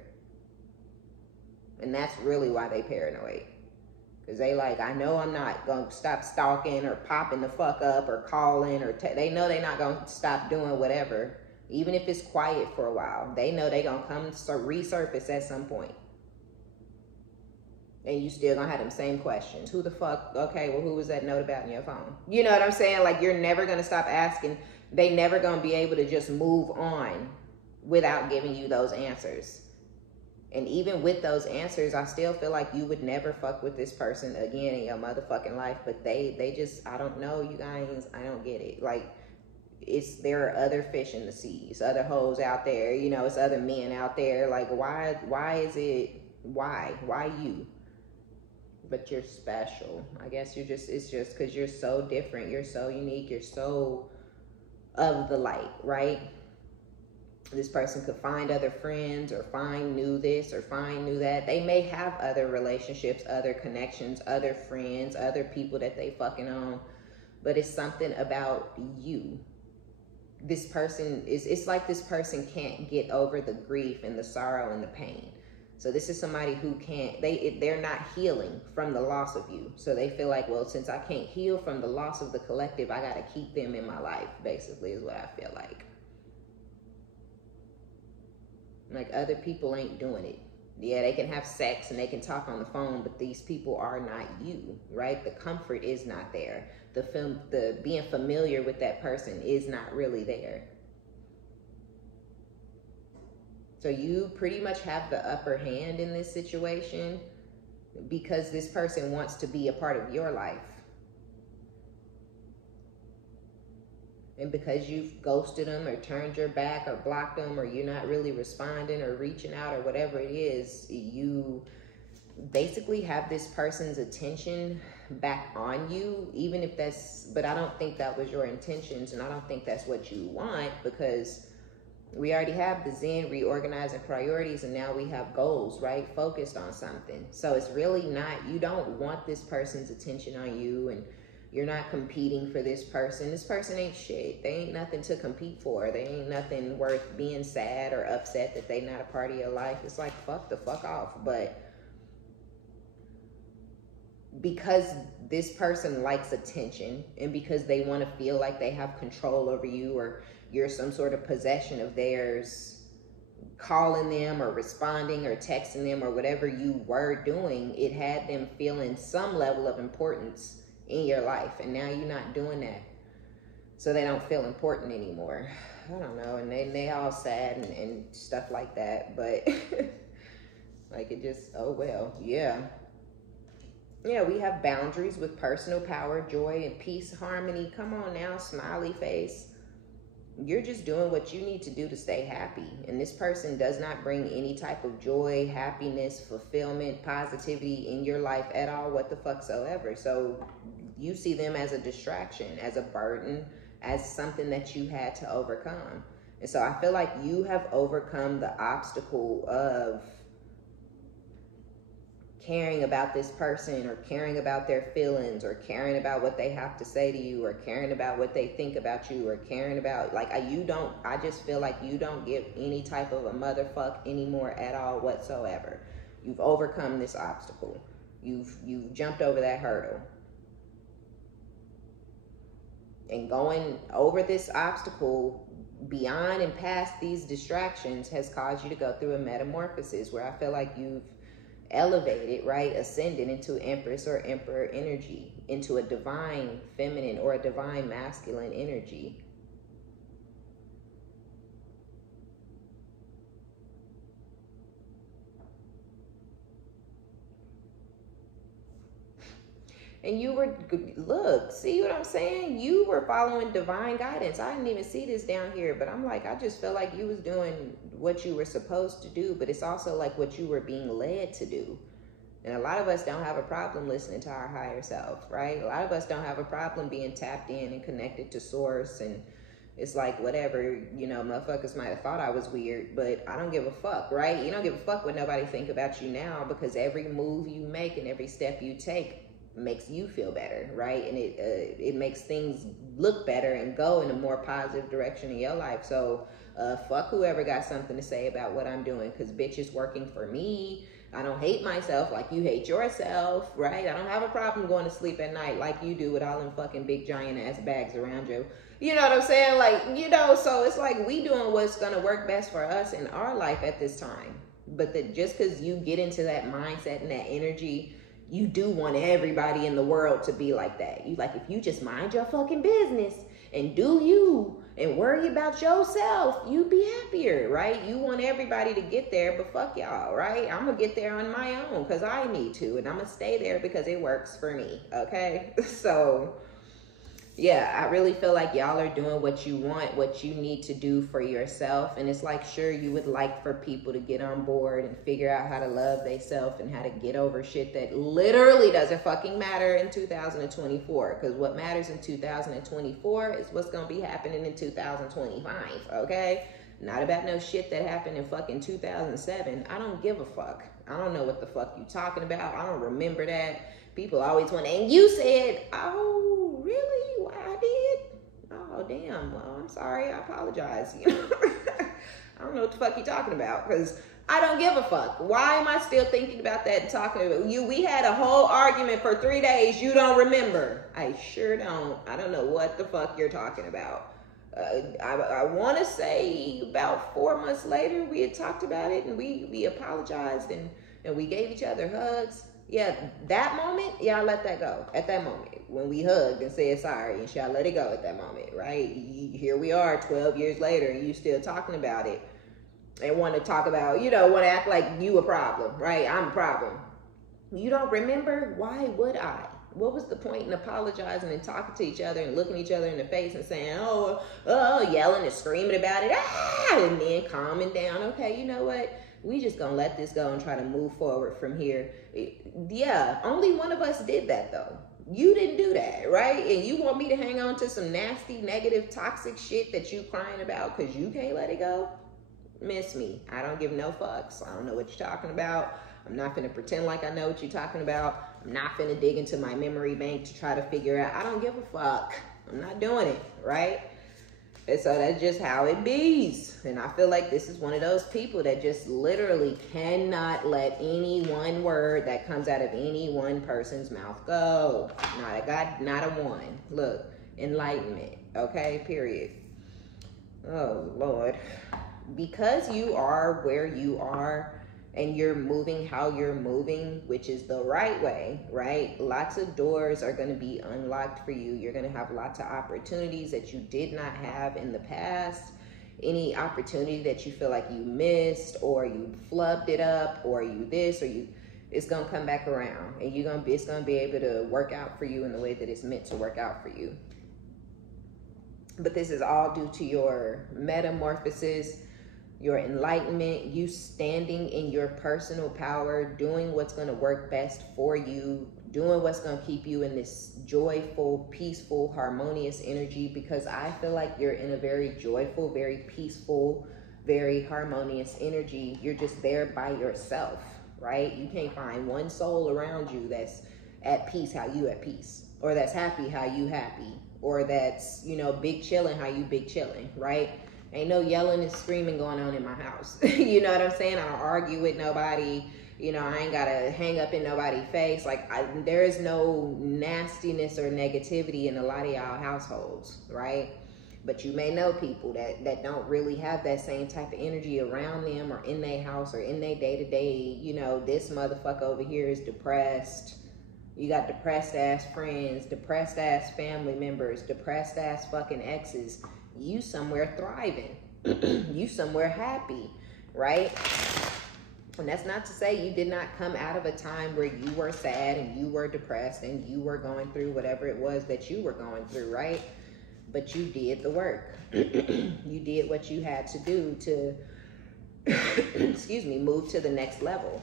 And that's really why they paranoid. Because they like, I know I'm not going to stop stalking or popping the fuck up or calling or they know they're not going to stop doing whatever. Even if it's quiet for a while, they know they're going to come resurface at some point. And you still going to have them same questions. Who the fuck? Okay, well, who was that note about in your phone? You know what I'm saying? Like, you're never going to stop asking. They never going to be able to just move on without giving you those answers. And even with those answers, I still feel like you would never fuck with this person again in your motherfucking life. But they just, I don't know, you guys, I don't get it. Like, there are other fish in the seas, other hoes out there, you know, it's other men out there. Like, why you? But you're special. I guess it's just because you're so different, you're so unique, you're so of the light, right? This person could find other friends or find new this or find new that. They may have other relationships, other connections, other friends, other people that they fucking own, but it's something about you. This person it's like this person can't get over the grief and the sorrow and the pain. So this is somebody who they're not healing from the loss of you. So they feel like, well, since I can't heal from the loss of the collective, I got to keep them in my life, basically, is what I feel like. Like, other people ain't doing it. Yeah, they can have sex and they can talk on the phone, but these people are not you, right? The comfort is not there. The being familiar with that person is not really there. So you pretty much have the upper hand in this situation because this person wants to be a part of your life. And because you've ghosted them or turned your back or blocked them or you're not really responding or reaching out or whatever it is, you basically have this person's attention back on you, even if but I don't think that was your intentions, and I don't think that's what you want, because we already have the Zen reorganizing priorities, and now we have goals, right? Focused on something. So it's really not, you don't want this person's attention on you, and you're not competing for this person. This person ain't shit. They ain't nothing to compete for. They ain't nothing worth being sad or upset that they not a part of your life. It's like, fuck the fuck off. But because this person likes attention and because they want to feel like they have control over you or you're some sort of possession of theirs, calling them or responding or texting them or whatever you were doing, it had them feeling some level of importance in your life. And now you're not doing that. So they don't feel important anymore. I don't know. And they all sad and stuff like that. But like, it just, oh well, yeah. Yeah, we have boundaries with personal power, joy, and peace, harmony. Come on now, smiley face. You're just doing what you need to do to stay happy. And this person does not bring any type of joy, happiness, fulfillment, positivity in your life at all, what the fuck so ever. So you see them as a distraction, as a burden, as something that you had to overcome. And so I feel like you have overcome the obstacle of caring about this person or caring about their feelings or caring about what they have to say to you or caring about what they think about you or caring about, like, I just feel like you don't give any type of a motherfuck anymore at all whatsoever. You've overcome this obstacle. You've jumped over that hurdle. And going over this obstacle beyond and past these distractions has caused you to go through a metamorphosis where I feel like you've elevated, right? Ascended into Empress or Emperor energy, into a divine feminine or a divine masculine energy. And you were, look, see what I'm saying? You were following divine guidance. I didn't even see this down here, but I'm like, I just felt like you was doing what you were supposed to do, but it's also like what you were being led to do. And a lot of us don't have a problem listening to our higher self, right? A lot of us don't have a problem being tapped in and connected to source. And it's like, whatever, you know, motherfuckers might have thought I was weird, but I don't give a fuck, right? You don't give a fuck what nobody think about you now, because every move you make and every step you take makes you feel better, right? And it makes things look better and go in a more positive direction in your life. So fuck whoever got something to say about what I'm doing, because bitch, is working for me. I don't hate myself like you hate yourself, right? I don't have a problem going to sleep at night like you do with all them fucking big giant ass bags around you. You know what I'm saying? Like, you know, so it's like we doing what's going to work best for us in our life at this time. But that just because you get into that mindset and that energy, you do want everybody in the world to be like that. You like, if you just mind your fucking business and do you and worry about yourself, you'd be happier, right? You want everybody to get there, but fuck y'all, right? I'm gonna get there on my own because I need to, and I'm gonna stay there because it works for me, okay? So yeah, I really feel like y'all are doing what you want, what you need to do for yourself. And it's like, sure, you would like for people to get on board and figure out how to love themselves and how to get over shit that literally doesn't fucking matter in 2024. Because what matters in 2024 is what's going to be happening in 2025, okay? Not about no shit that happened in fucking 2007. I don't give a fuck. I don't know what the fuck you talking about. I don't remember that. People always want to, and you said, oh, really? Why I did? Oh, damn. Well, I'm sorry. I apologize. You know? I don't know what the fuck you talking about, because I don't give a fuck. Why am I still thinking about that and talking about you? We had a whole argument for 3 days. You don't remember. I sure don't. I don't know what the fuck you're talking about. I want to say about 4 months later, we had talked about it and we apologized and we gave each other hugs. Yeah, that moment, yeah, I let that go. At that moment, when we hugged and said sorry, and shit, I let it go at that moment, right? Here we are 12 years later, and you still talking about it and want to talk about, you know, want to act like you a problem, right? I'm a problem. You don't remember? Why would I? What was the point in apologizing and talking to each other and looking each other in the face and saying, oh, yelling and screaming about it, and then calming down. Okay, you know what? We just gonna let this go and try to move forward from here. Yeah, only one of us did that though. You didn't do that, right? And you want me to hang on to some nasty, negative, toxic shit that you crying about because you can't let it go? Miss me. I don't give no fucks. I don't know what you're talking about. I'm not finna pretend like I know what you're talking about. I'm not finna dig into my memory bank to try to figure out. I don't give a fuck. I'm not doing it, right? And so that's just how it bees. And I feel like this is one of those people that just literally cannot let any one word that comes out of any one person's mouth go. Not a one. Look, enlightenment, okay, period. Oh, Lord. Because you are where you are and you're moving how you're moving, which is the right way, right? Lots of doors are going to be unlocked for you. You're going to have lots of opportunities that you did not have in the past. Any opportunity that you feel like you missed or you flubbed it up or you this or you, it's going to come back around and it's going to be able to work out for you in the way that it's meant to work out for you. But this is all due to your metamorphosis, your enlightenment, you standing in your personal power, doing what's going to work best for you, doing what's going to keep you in this joyful, peaceful, harmonious energy, because I feel like you're in a very joyful, very peaceful, very harmonious energy. You're just there by yourself, right? You can't find one soul around you that's at peace how you at peace, or that's happy how you happy, or that's, you know, big chilling how you big chilling, right? Ain't no yelling and screaming going on in my house. You know what I'm saying? I don't argue with nobody. You know, I ain't got to hang up in nobody's face. Like, there is no nastiness or negativity in a lot of y'all households, right? But you may know people that don't really have that same type of energy around them or in their house or in their day-to-day. You know, this motherfucker over here is depressed. You got depressed ass friends, depressed ass family members, depressed ass fucking exes. You somewhere thriving. You somewhere happy, right? And that's not to say you did not come out of a time where you were sad and you were depressed and you were going through whatever it was that you were going through, right? But you did the work. You did what you had to do to, excuse me, move to the next level.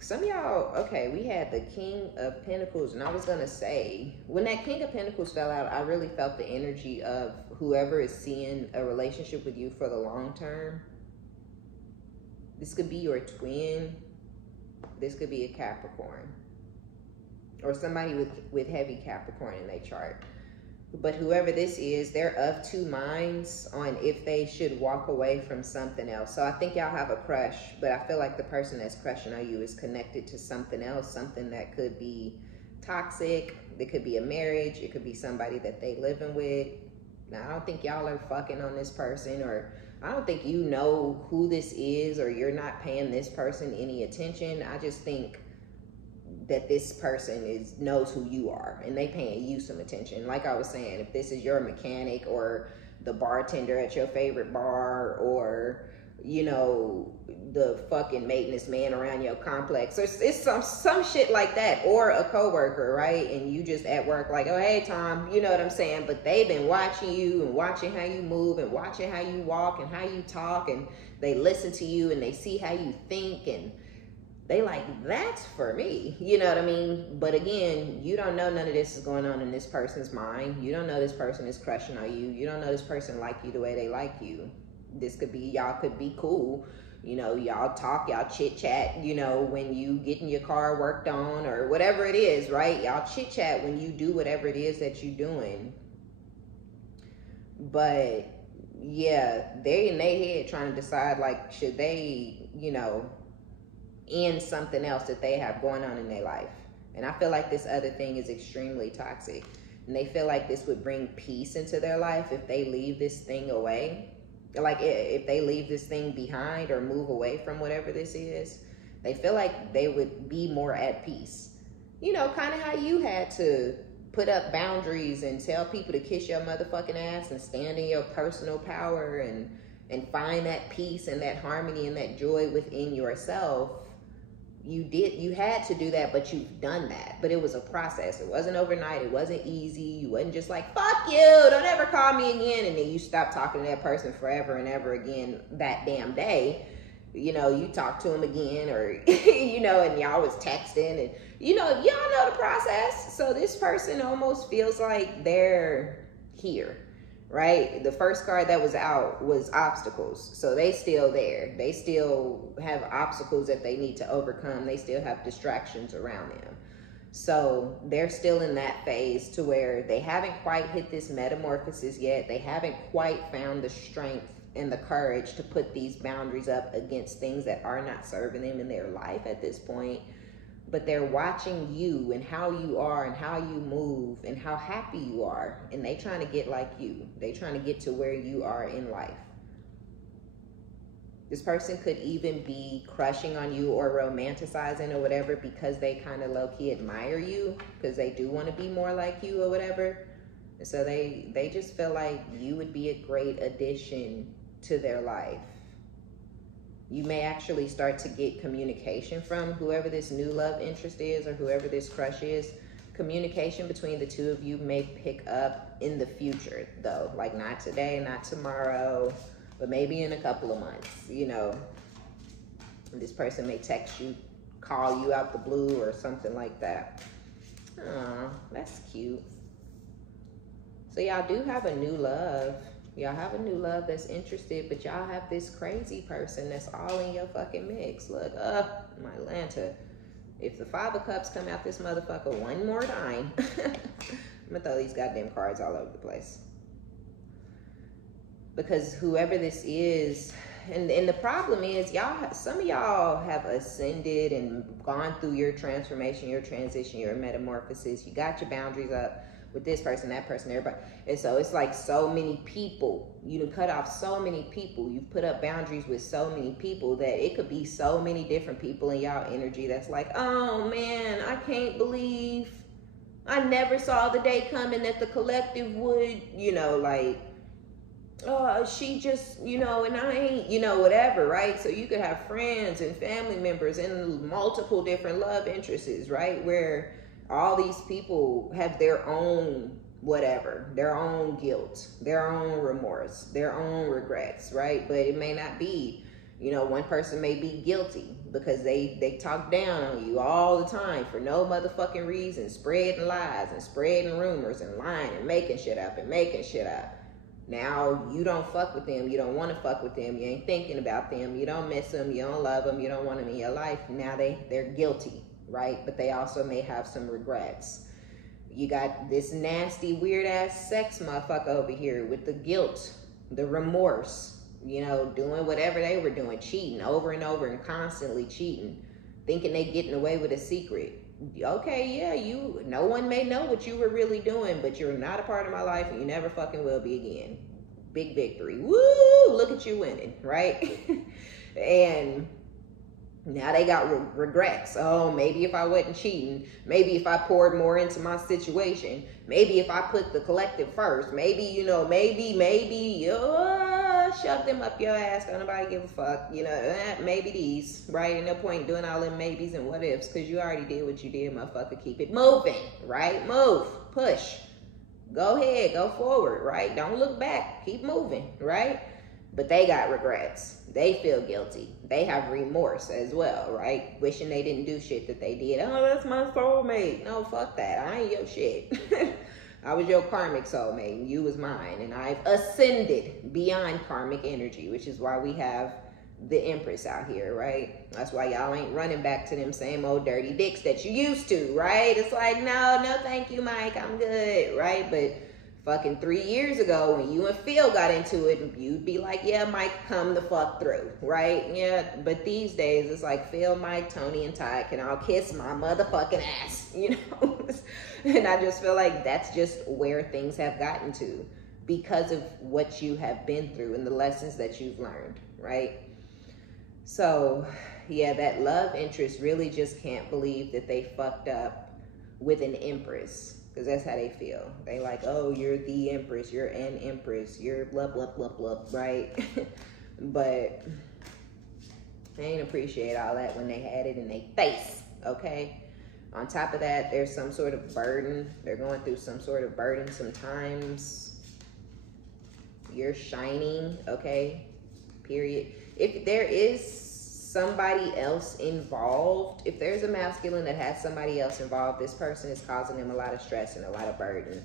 Some of y'all, okay, we had the King of Pentacles, and I was going to say, when that King of Pentacles fell out, I really felt the energy of whoever is seeing a relationship with you for the long term. This could be your twin. This could be a Capricorn. Or somebody with heavy Capricorn in their chart. But whoever this is, they're of two minds on if they should walk away from something else. So I think y'all have a crush, but I feel like the person that's crushing on you is connected to something else, something that could be toxic. It could be a marriage. It could be somebody that they living with. Now, I don't think y'all are fucking on this person, or I don't think you know who this is, or you're not paying this person any attention. I just think that this person knows who you are and they paying you some attention. Like I was saying, if this is your mechanic or the bartender at your favorite bar, or you know, the fucking maintenance man around your complex, or it's some shit like that, or a coworker, right? And you just at work like, oh hey Tom, you know what I'm saying? But they've been watching you and watching how you move and watching how you walk and how you talk, and they listen to you and they see how you think, and they like, that's for me, you know what I mean? But again, you don't know none of this is going on in this person's mind. You don't know this person is crushing on you. You don't know this person like you the way they like you. This could be, y'all could be cool. You know, y'all talk, y'all chit chat, you know, when you getting your car worked on or whatever it is, right? Y'all chit chat when you do whatever it is that you're doing. But yeah, they in their head trying to decide, like, should they, you know, end something else that they have going on in their life. And I feel like this other thing is extremely toxic, and they feel like this would bring peace into their life if they leave this thing away. Like if they leave this thing behind or move away from whatever this is, they feel like they would be more at peace. You know, kind of how you had to put up boundaries and tell people to kiss your motherfucking ass and stand in your personal power and find that peace and that harmony and that joy within yourself. You had to do that, but you've done that. But it was a process. It wasn't overnight. It wasn't easy. You wasn't just like, fuck you, don't ever call me again. And then you stop talking to that person forever and ever again that damn day. You know, you talk to them again, or, you know, and y'all was texting, and, you know, y'all know the process. So this person almost feels like they're here. Right? The first card that was out was obstacles. So they still there. They still have obstacles that they need to overcome. They still have distractions around them. So they're still in that phase to where they haven't quite hit this metamorphosis yet. They haven't quite found the strength and the courage to put these boundaries up against things that are not serving them in their life at this point. But they're watching you and how you are and how you move and how happy you are. And they trying to get like you. They trying to get to where you are in life. This person could even be crushing on you or romanticizing or whatever because they kind of low-key admire you, because they do want to be more like you or whatever. And so they just feel like you would be a great addition to their life. You may actually start to get communication from whoever this new love interest is or whoever this crush is. Communication between the two of you may pick up in the future, though. Like, not today, not tomorrow, but maybe in a couple of months, you know. This person may text you, call you out the blue or something like that. Aw, that's cute. So y'all do have a new love. Y'all have a new love that's interested, but y'all have this crazy person that's all in your fucking mix. Look, my Lanta. If the Five of Cups come out this motherfucker one more time, I'm gonna throw these goddamn cards all over the place. Because whoever this is, and the problem is, y'all, some of y'all have ascended and gone through your transformation, your transition, your metamorphosis. You got your boundaries up with this person, that person, everybody. And so it's like so many people. You done cut off so many people. You've put up boundaries with so many people that it could be so many different people in y'all energy that's like, oh man, I can't believe I never saw the day coming that the collective would, you know, like, she just, and I ain't, whatever, right? So you could have friends and family members and multiple different love interests, right? Where all these people have their own whatever, their own guilt, their own remorse, their own regrets, right? But it may not be, one person may be guilty because they talk down on you all the time for no motherfucking reason, spreading lies and spreading rumors and lying and making shit up. Now you don't fuck with them. You don't want to fuck with them. You ain't thinking about them. You don't miss them. You don't love them. You don't want them in your life. Now they're guilty, right? But they also may have some regrets. You got this nasty, weird ass sex motherfucker over here with the guilt, the remorse, doing whatever they were doing, cheating over and over and constantly cheating, thinking they getting away with a secret. Okay, yeah, no one may know what you were really doing, but you're not a part of my life and you never fucking will be again. Big victory. Woo! Look at you winning, right? And now they got regrets. Oh, maybe if I wasn't cheating, maybe if I poured more into my situation, maybe if I put the collective first, maybe, maybe, shove them up your ass. Don't nobody give a fuck. Maybe these, right? And no point doing all them maybes and what ifs because you already did what you did, motherfucker. Keep it moving, right? Move, push. Go ahead, go forward, right? Don't look back. Keep moving, right? But they got regrets. They feel guilty. They have remorse as well, right? Wishing they didn't do shit that they did. Oh, that's my soulmate. No, fuck that. I ain't your shit. I was your karmic soulmate and you was mine. And I've ascended beyond karmic energy, which is why we have the Empress out here, right? That's why y'all ain't running back to them same old dirty dicks that you used to, right? It's like, no, thank you, Mike. I'm good, right? But fucking 3 years ago when you and Phil got into it, you'd be like, yeah, Mike, come the fuck through, right? Yeah, but these days it's like Phil, Mike, Tony, and Ty can all kiss my motherfucking ass, And I just feel like that's just where things have gotten to because of what you have been through and the lessons that you've learned, right? So, yeah, that love interest really just can't believe that they fucked up with an Empress. Because that's how they feel. They like, oh, you're the Empress. You're an Empress. You're blah, blah, blah, blah, right? But they ain't appreciate all that when they had it in their face, okay? On top of that, there's some sort of burden. They're going through some sort of burden sometimes. You're shining, okay? Period. If there is somebody else involved, if there's a masculine that has somebody else involved, this person is causing them a lot of stress and a lot of burden.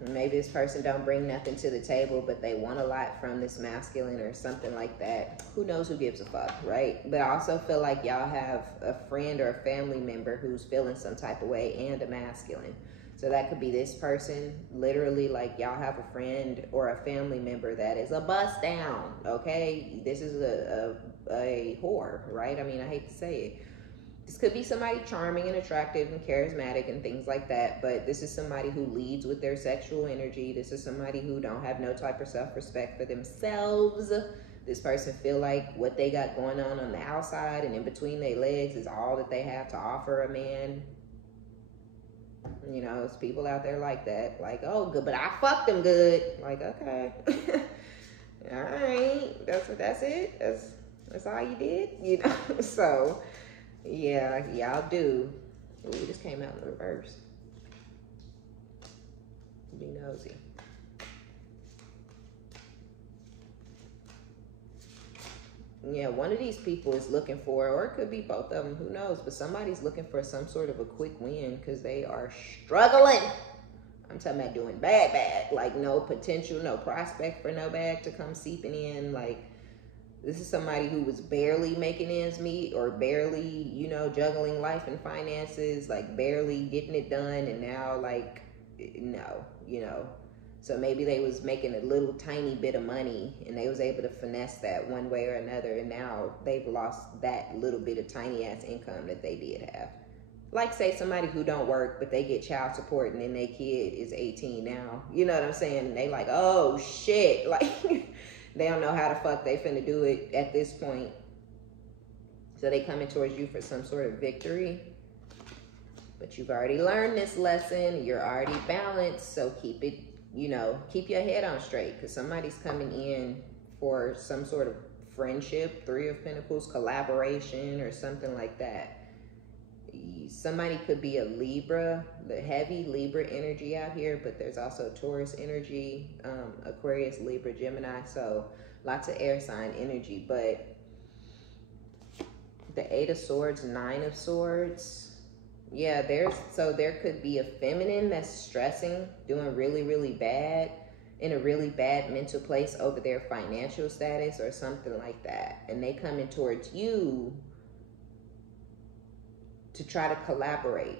Maybe this person don't bring nothing to the table, but they want a lot from this masculine or something like that. Who knows who gives a fuck, right? But I also feel like y'all have a friend or a family member who's feeling some type of way and a masculine. So that could be this person, literally, like y'all have a friend or a family member that is a bust down, okay? This is a whore, right? I mean, I hate to say it. This could be somebody charming and attractive and charismatic and things like that, but this is somebody who leads with their sexual energy. This is somebody who don't have no type of self-respect for themselves. This person feel like what they got going on the outside and in between their legs is all that they have to offer a man. It's people out there like that. Like, oh, good, but I fucked them good. Like, okay. All right. That's it? That's all you did? So, yeah, y'all do. Ooh, this came out in reverse. Be nosy. Yeah, one of these people is looking for, or it could be both of them, who knows, but somebody's looking for some sort of a quick win because they are struggling. I'm talking about doing bad, like no potential, no prospect for no bag to come seeping in. Like, this is somebody who was barely making ends meet or barely, juggling life and finances, like barely getting it done, and now, like, no, So maybe they was making a little tiny bit of money and they was able to finesse that one way or another, and now they've lost that little bit of tiny ass income that they did have. Like, say somebody who don't work but they get child support and then their kid is 18 now. You know what I'm saying? And they like, oh shit, like they don't know how the fuck they finna do it at this point. So they coming towards you for some sort of victory. But you've already learned this lesson. You're already balanced, so keep it you know, keep your head on straight, because somebody's coming in for some sort of friendship, Three of Pentacles, collaboration, or something like that. Somebody could be a Libra, the heavy Libra energy out here, but there's also Taurus energy, Aquarius, Libra, Gemini, so lots of air sign energy. But the Eight of Swords, Nine of Swords, yeah, there could be a feminine that's stressing, doing really, really bad, in a really bad mental place over their financial status or something like that. And they coming towards you to try to collaborate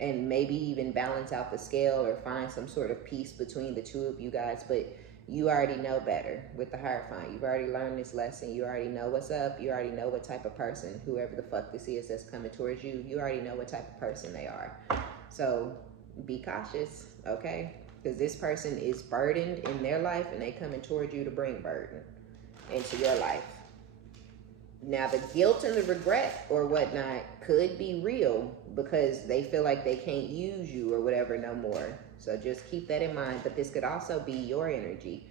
and maybe even balance out the scale or find some sort of peace between the two of you guys. But you already know better with the Hierophant. You've already learned this lesson. You already know what's up. You already know what type of person, whoever the fuck this is that's coming towards you, you already know what type of person they are. So be cautious, okay? Because this person is burdened in their life and they coming towards you to bring burden into your life. Now, the guilt and the regret or whatnot could be real because they feel like they can't use you or whatever no more. So just keep that in mind. But this could also be your energy.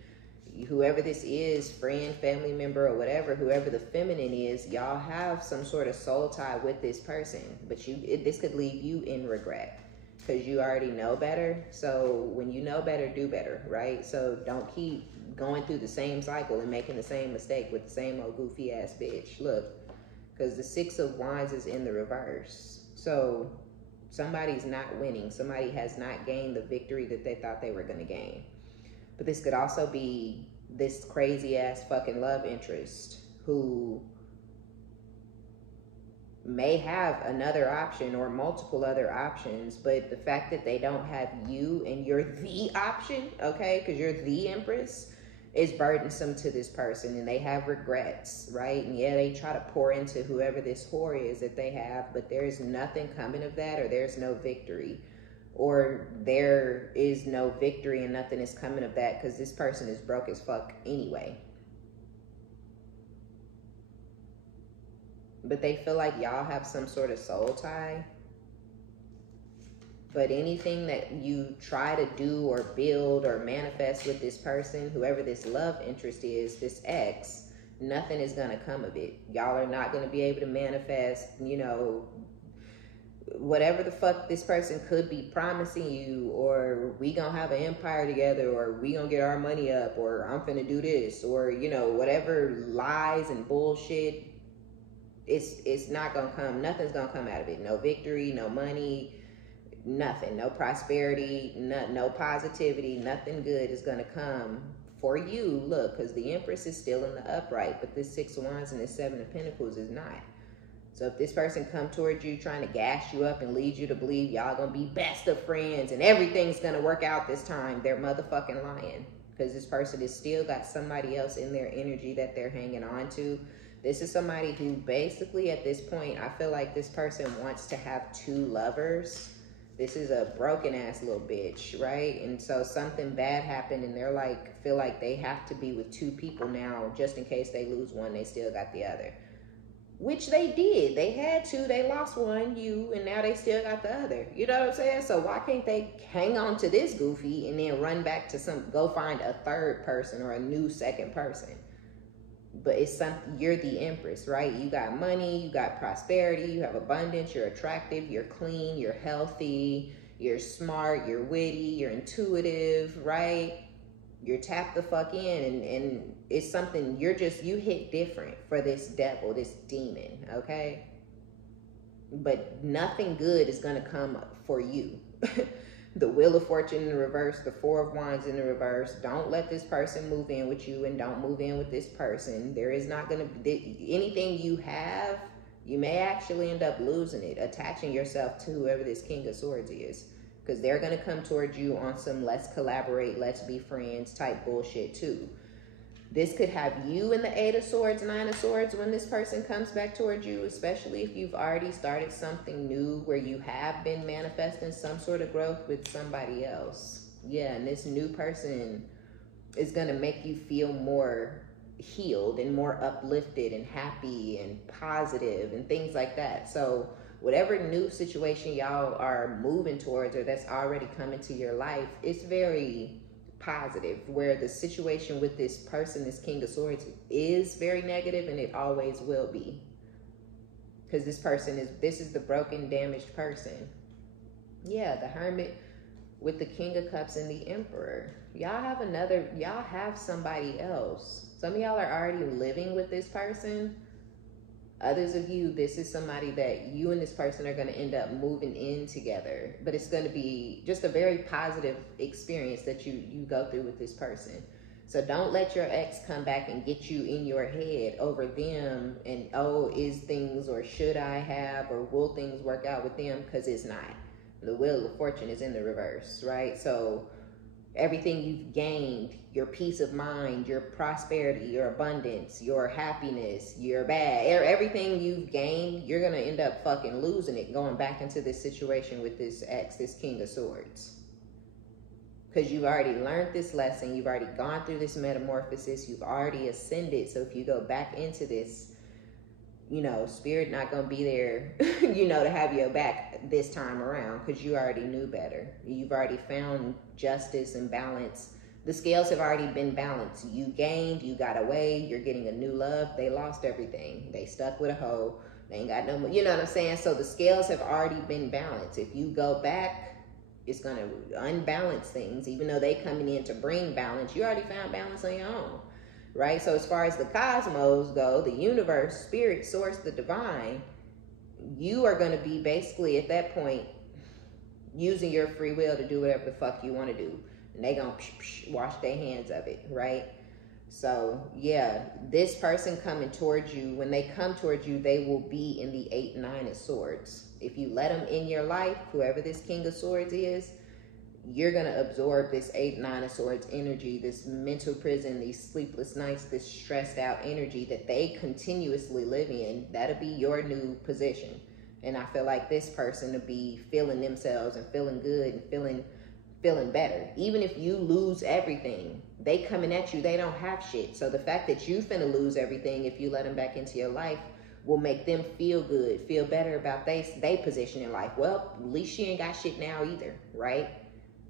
Whoever this is, friend, family member, or whatever, whoever the feminine is, y'all have some sort of soul tie with this person. But this could leave you in regret because you already know better. So when you know better, do better, right? So don't keep going through the same cycle and making the same mistake with the same old goofy ass bitch. Look, because the Six of Wands is in the reverse. So somebody's not winning. Somebody has not gained the victory that they thought they were going to gain. But this could also be this crazy ass fucking love interest who may have another option or multiple other options, but the fact that they don't have you and you're the option, okay, because you're the Empress, is burdensome to this person, and they have regrets, right? And yeah, they try to pour into whoever this whore is that they have, but there's nothing coming of that, or there's no victory, or there is no victory and nothing is coming of that because this person is broke as fuck anyway. But they feel like y'all have some sort of soul tie. But anything that you try to do or build or manifest with this person, whoever this love interest is, this ex, nothing is going to come of it. Y'all are not going to be able to manifest, you know, whatever the fuck this person could be promising you, or we gonna have an empire together, or we gonna get our money up, or I'm finna do this, or, you know, whatever lies and bullshit, it's not gonna come. Nothing's gonna come out of it. No victory, no money, nothing, no prosperity, no positivity, nothing good is gonna come for you. Look, because the Empress is still in the upright, but this Six of Wands and this Seven of Pentacles is not. So if this person come towards you trying to gas you up and lead you to believe y'all gonna be best of friends and everything's gonna work out this time, they're motherfucking lying. Because this person has still got somebody else in their energy that they're hanging on to. This is somebody who basically at this point, I feel like this person wants to have two lovers. This is a broken ass little bitch, right? And so something bad happened and they're like, feel like they have to be with two people now, just in case they lose one, they still got the other. Which they did. They had two, they lost one, you, and now they still got the other. You know what I'm saying? So why can't they hang on to this goofy and then run back to go find a third person or a new second person? But it's something, you're the Empress, right? You got money, you got prosperity, you have abundance, you're attractive, you're clean, you're healthy, you're smart, you're witty, you're intuitive, right? You're tapped the fuck in, and it's something, you hit different for this devil, this demon, okay? But nothing good is gonna come for you. The Wheel of Fortune in the reverse, the Four of Wands in the reverse. Don't let this person move in with you, and don't move in with this person. There is not gonna be anything you have, you may actually end up losing it, attaching yourself to whoever this King of Swords is. Because they're going to come towards you on some let's collaborate, let's be friends type bullshit too. This could have you in the Eight of Swords, Nine of Swords when this person comes back towards you, especially if you've already started something new where you have been manifesting some sort of growth with somebody else. Yeah, and this new person is going to make you feel more healed and more uplifted and happy and positive and things like that. So whatever new situation y'all are moving towards or that's already come into your life, it's very positive, where the situation with this person, this King of Swords, is very negative, and it always will be. Because this is the broken, damaged person. Yeah, the Hermit with the King of Cups and the Emperor. Y'all have somebody else. Some of y'all are already living with this person. Others of you, this is somebody that you and this person are going to end up moving in together. But it's going to be just a very positive experience that you go through with this person. So don't let your ex come back and get you in your head over them and, oh, is things, or should I have, or will things work out with them? Because it's not. The Wheel of Fortune is in the reverse, right? So everything you've gained, your peace of mind, your prosperity, your abundance, your happiness, your bad, everything you've gained, you're going to end up fucking losing it going back into this situation with this ex, this King of Swords. Because you've already learned this lesson. You've already gone through this metamorphosis. You've already ascended. So if you go back into this, you know, Spirit not going to be there, you know, to have your back this time around, because you already knew better. You've already found justice and balance. The scales have already been balanced. You gained, you got away, you're getting a new love. They lost everything. They stuck with a hoe. They ain't got no more, you know what I'm saying? So the scales have already been balanced. If you go back, it's going to unbalance things. Even though they coming in to bring balance, you already found balance on your own. Right? So as far as the cosmos go, the universe, spirit, source, the divine, you are going to be basically at that point using your free will to do whatever the fuck you want to do. And they going to wash their hands of it, right? So yeah, this person coming towards you, when they come towards you, they will be in the 8, 9 of Swords. If you let them in your life, whoever this King of Swords is, you're going to absorb this 8, 9 of Swords energy, this mental prison, these sleepless nights, this stressed out energy that they continuously live in. That'll be your new position. And I feel like this person will be feeling themselves and feeling good and feeling better. Even if you lose everything, they coming at you, they don't have shit. So the fact that you finna lose everything if you let them back into your life will make them feel good, feel better about they position in life. Well, at least she ain't got shit now either, right?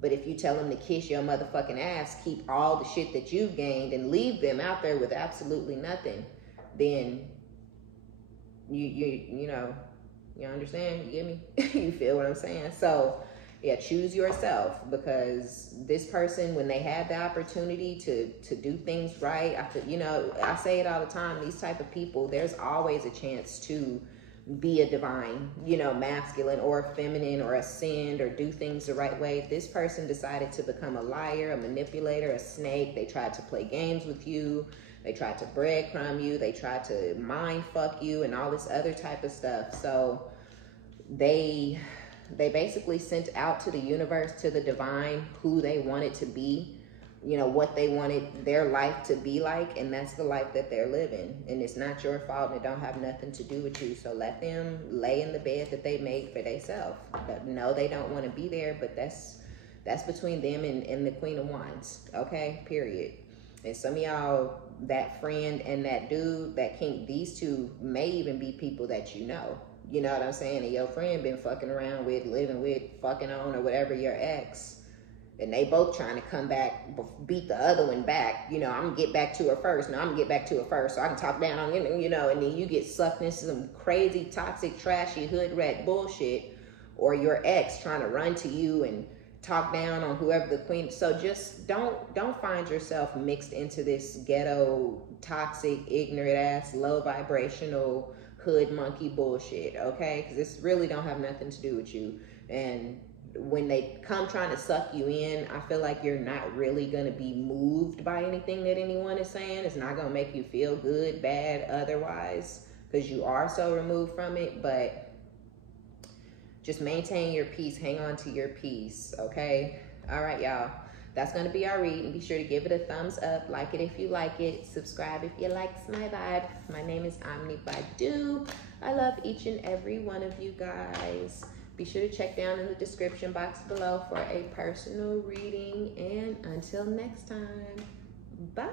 But if you tell them to kiss your motherfucking ass, keep all the shit that you've gained and leave them out there with absolutely nothing, then you know, you understand? You get me? You feel what I'm saying? So yeah, choose yourself, because this person, when they have the opportunity to do things right, you know, I say it all the time, these type of people, there's always a chance to be a divine, you know, masculine or feminine, or ascend or do things the right way. This person decided to become a liar, a manipulator, a snake. They tried to play games with you. They tried to breadcrumb you. They tried to mind fuck you and all this other type of stuff. So they basically sent out to the universe, to the divine, who they wanted to be, you know, what they wanted their life to be like, and that's the life that they're living. And it's not your fault, and it don't have nothing to do with you. So let them lay in the bed that they made for themselves. No, they don't want to be there, but that's between them and the Queen of Wands, okay, period. And some of y'all, that friend and that dude, these two may even be people that you know. You know what I'm saying? And your friend been fucking around with, living with, fucking on, or whatever, your ex. And they both trying to come back, beat the other one back. You know, I'm going to get back to her first. No, I'm going to get back to her first so I can talk down on you, you know. And then you get sucked into some crazy, toxic, trashy, hood rat bullshit. Or your ex trying to run to you and talk down on whoever the queen. So just don't find yourself mixed into this ghetto, toxic, ignorant ass, low vibrational, hood monkey bullshit, okay? Because this really don't have nothing to do with you. And when they come trying to suck you in, I feel like you're not really going to be moved by anything that anyone is saying. It's not going to make you feel good, bad, otherwise, because you are so removed from it. But just maintain your peace. Hang on to your peace, okay? All right, y'all. That's going to be our reading. Be sure to give it a thumbs up. Like it if you like it. Subscribe if you like my vibe. My name is Omni Badu. I love each and every one of you guys. Be sure to check down in the description box below for a personal reading. And until next time, bye.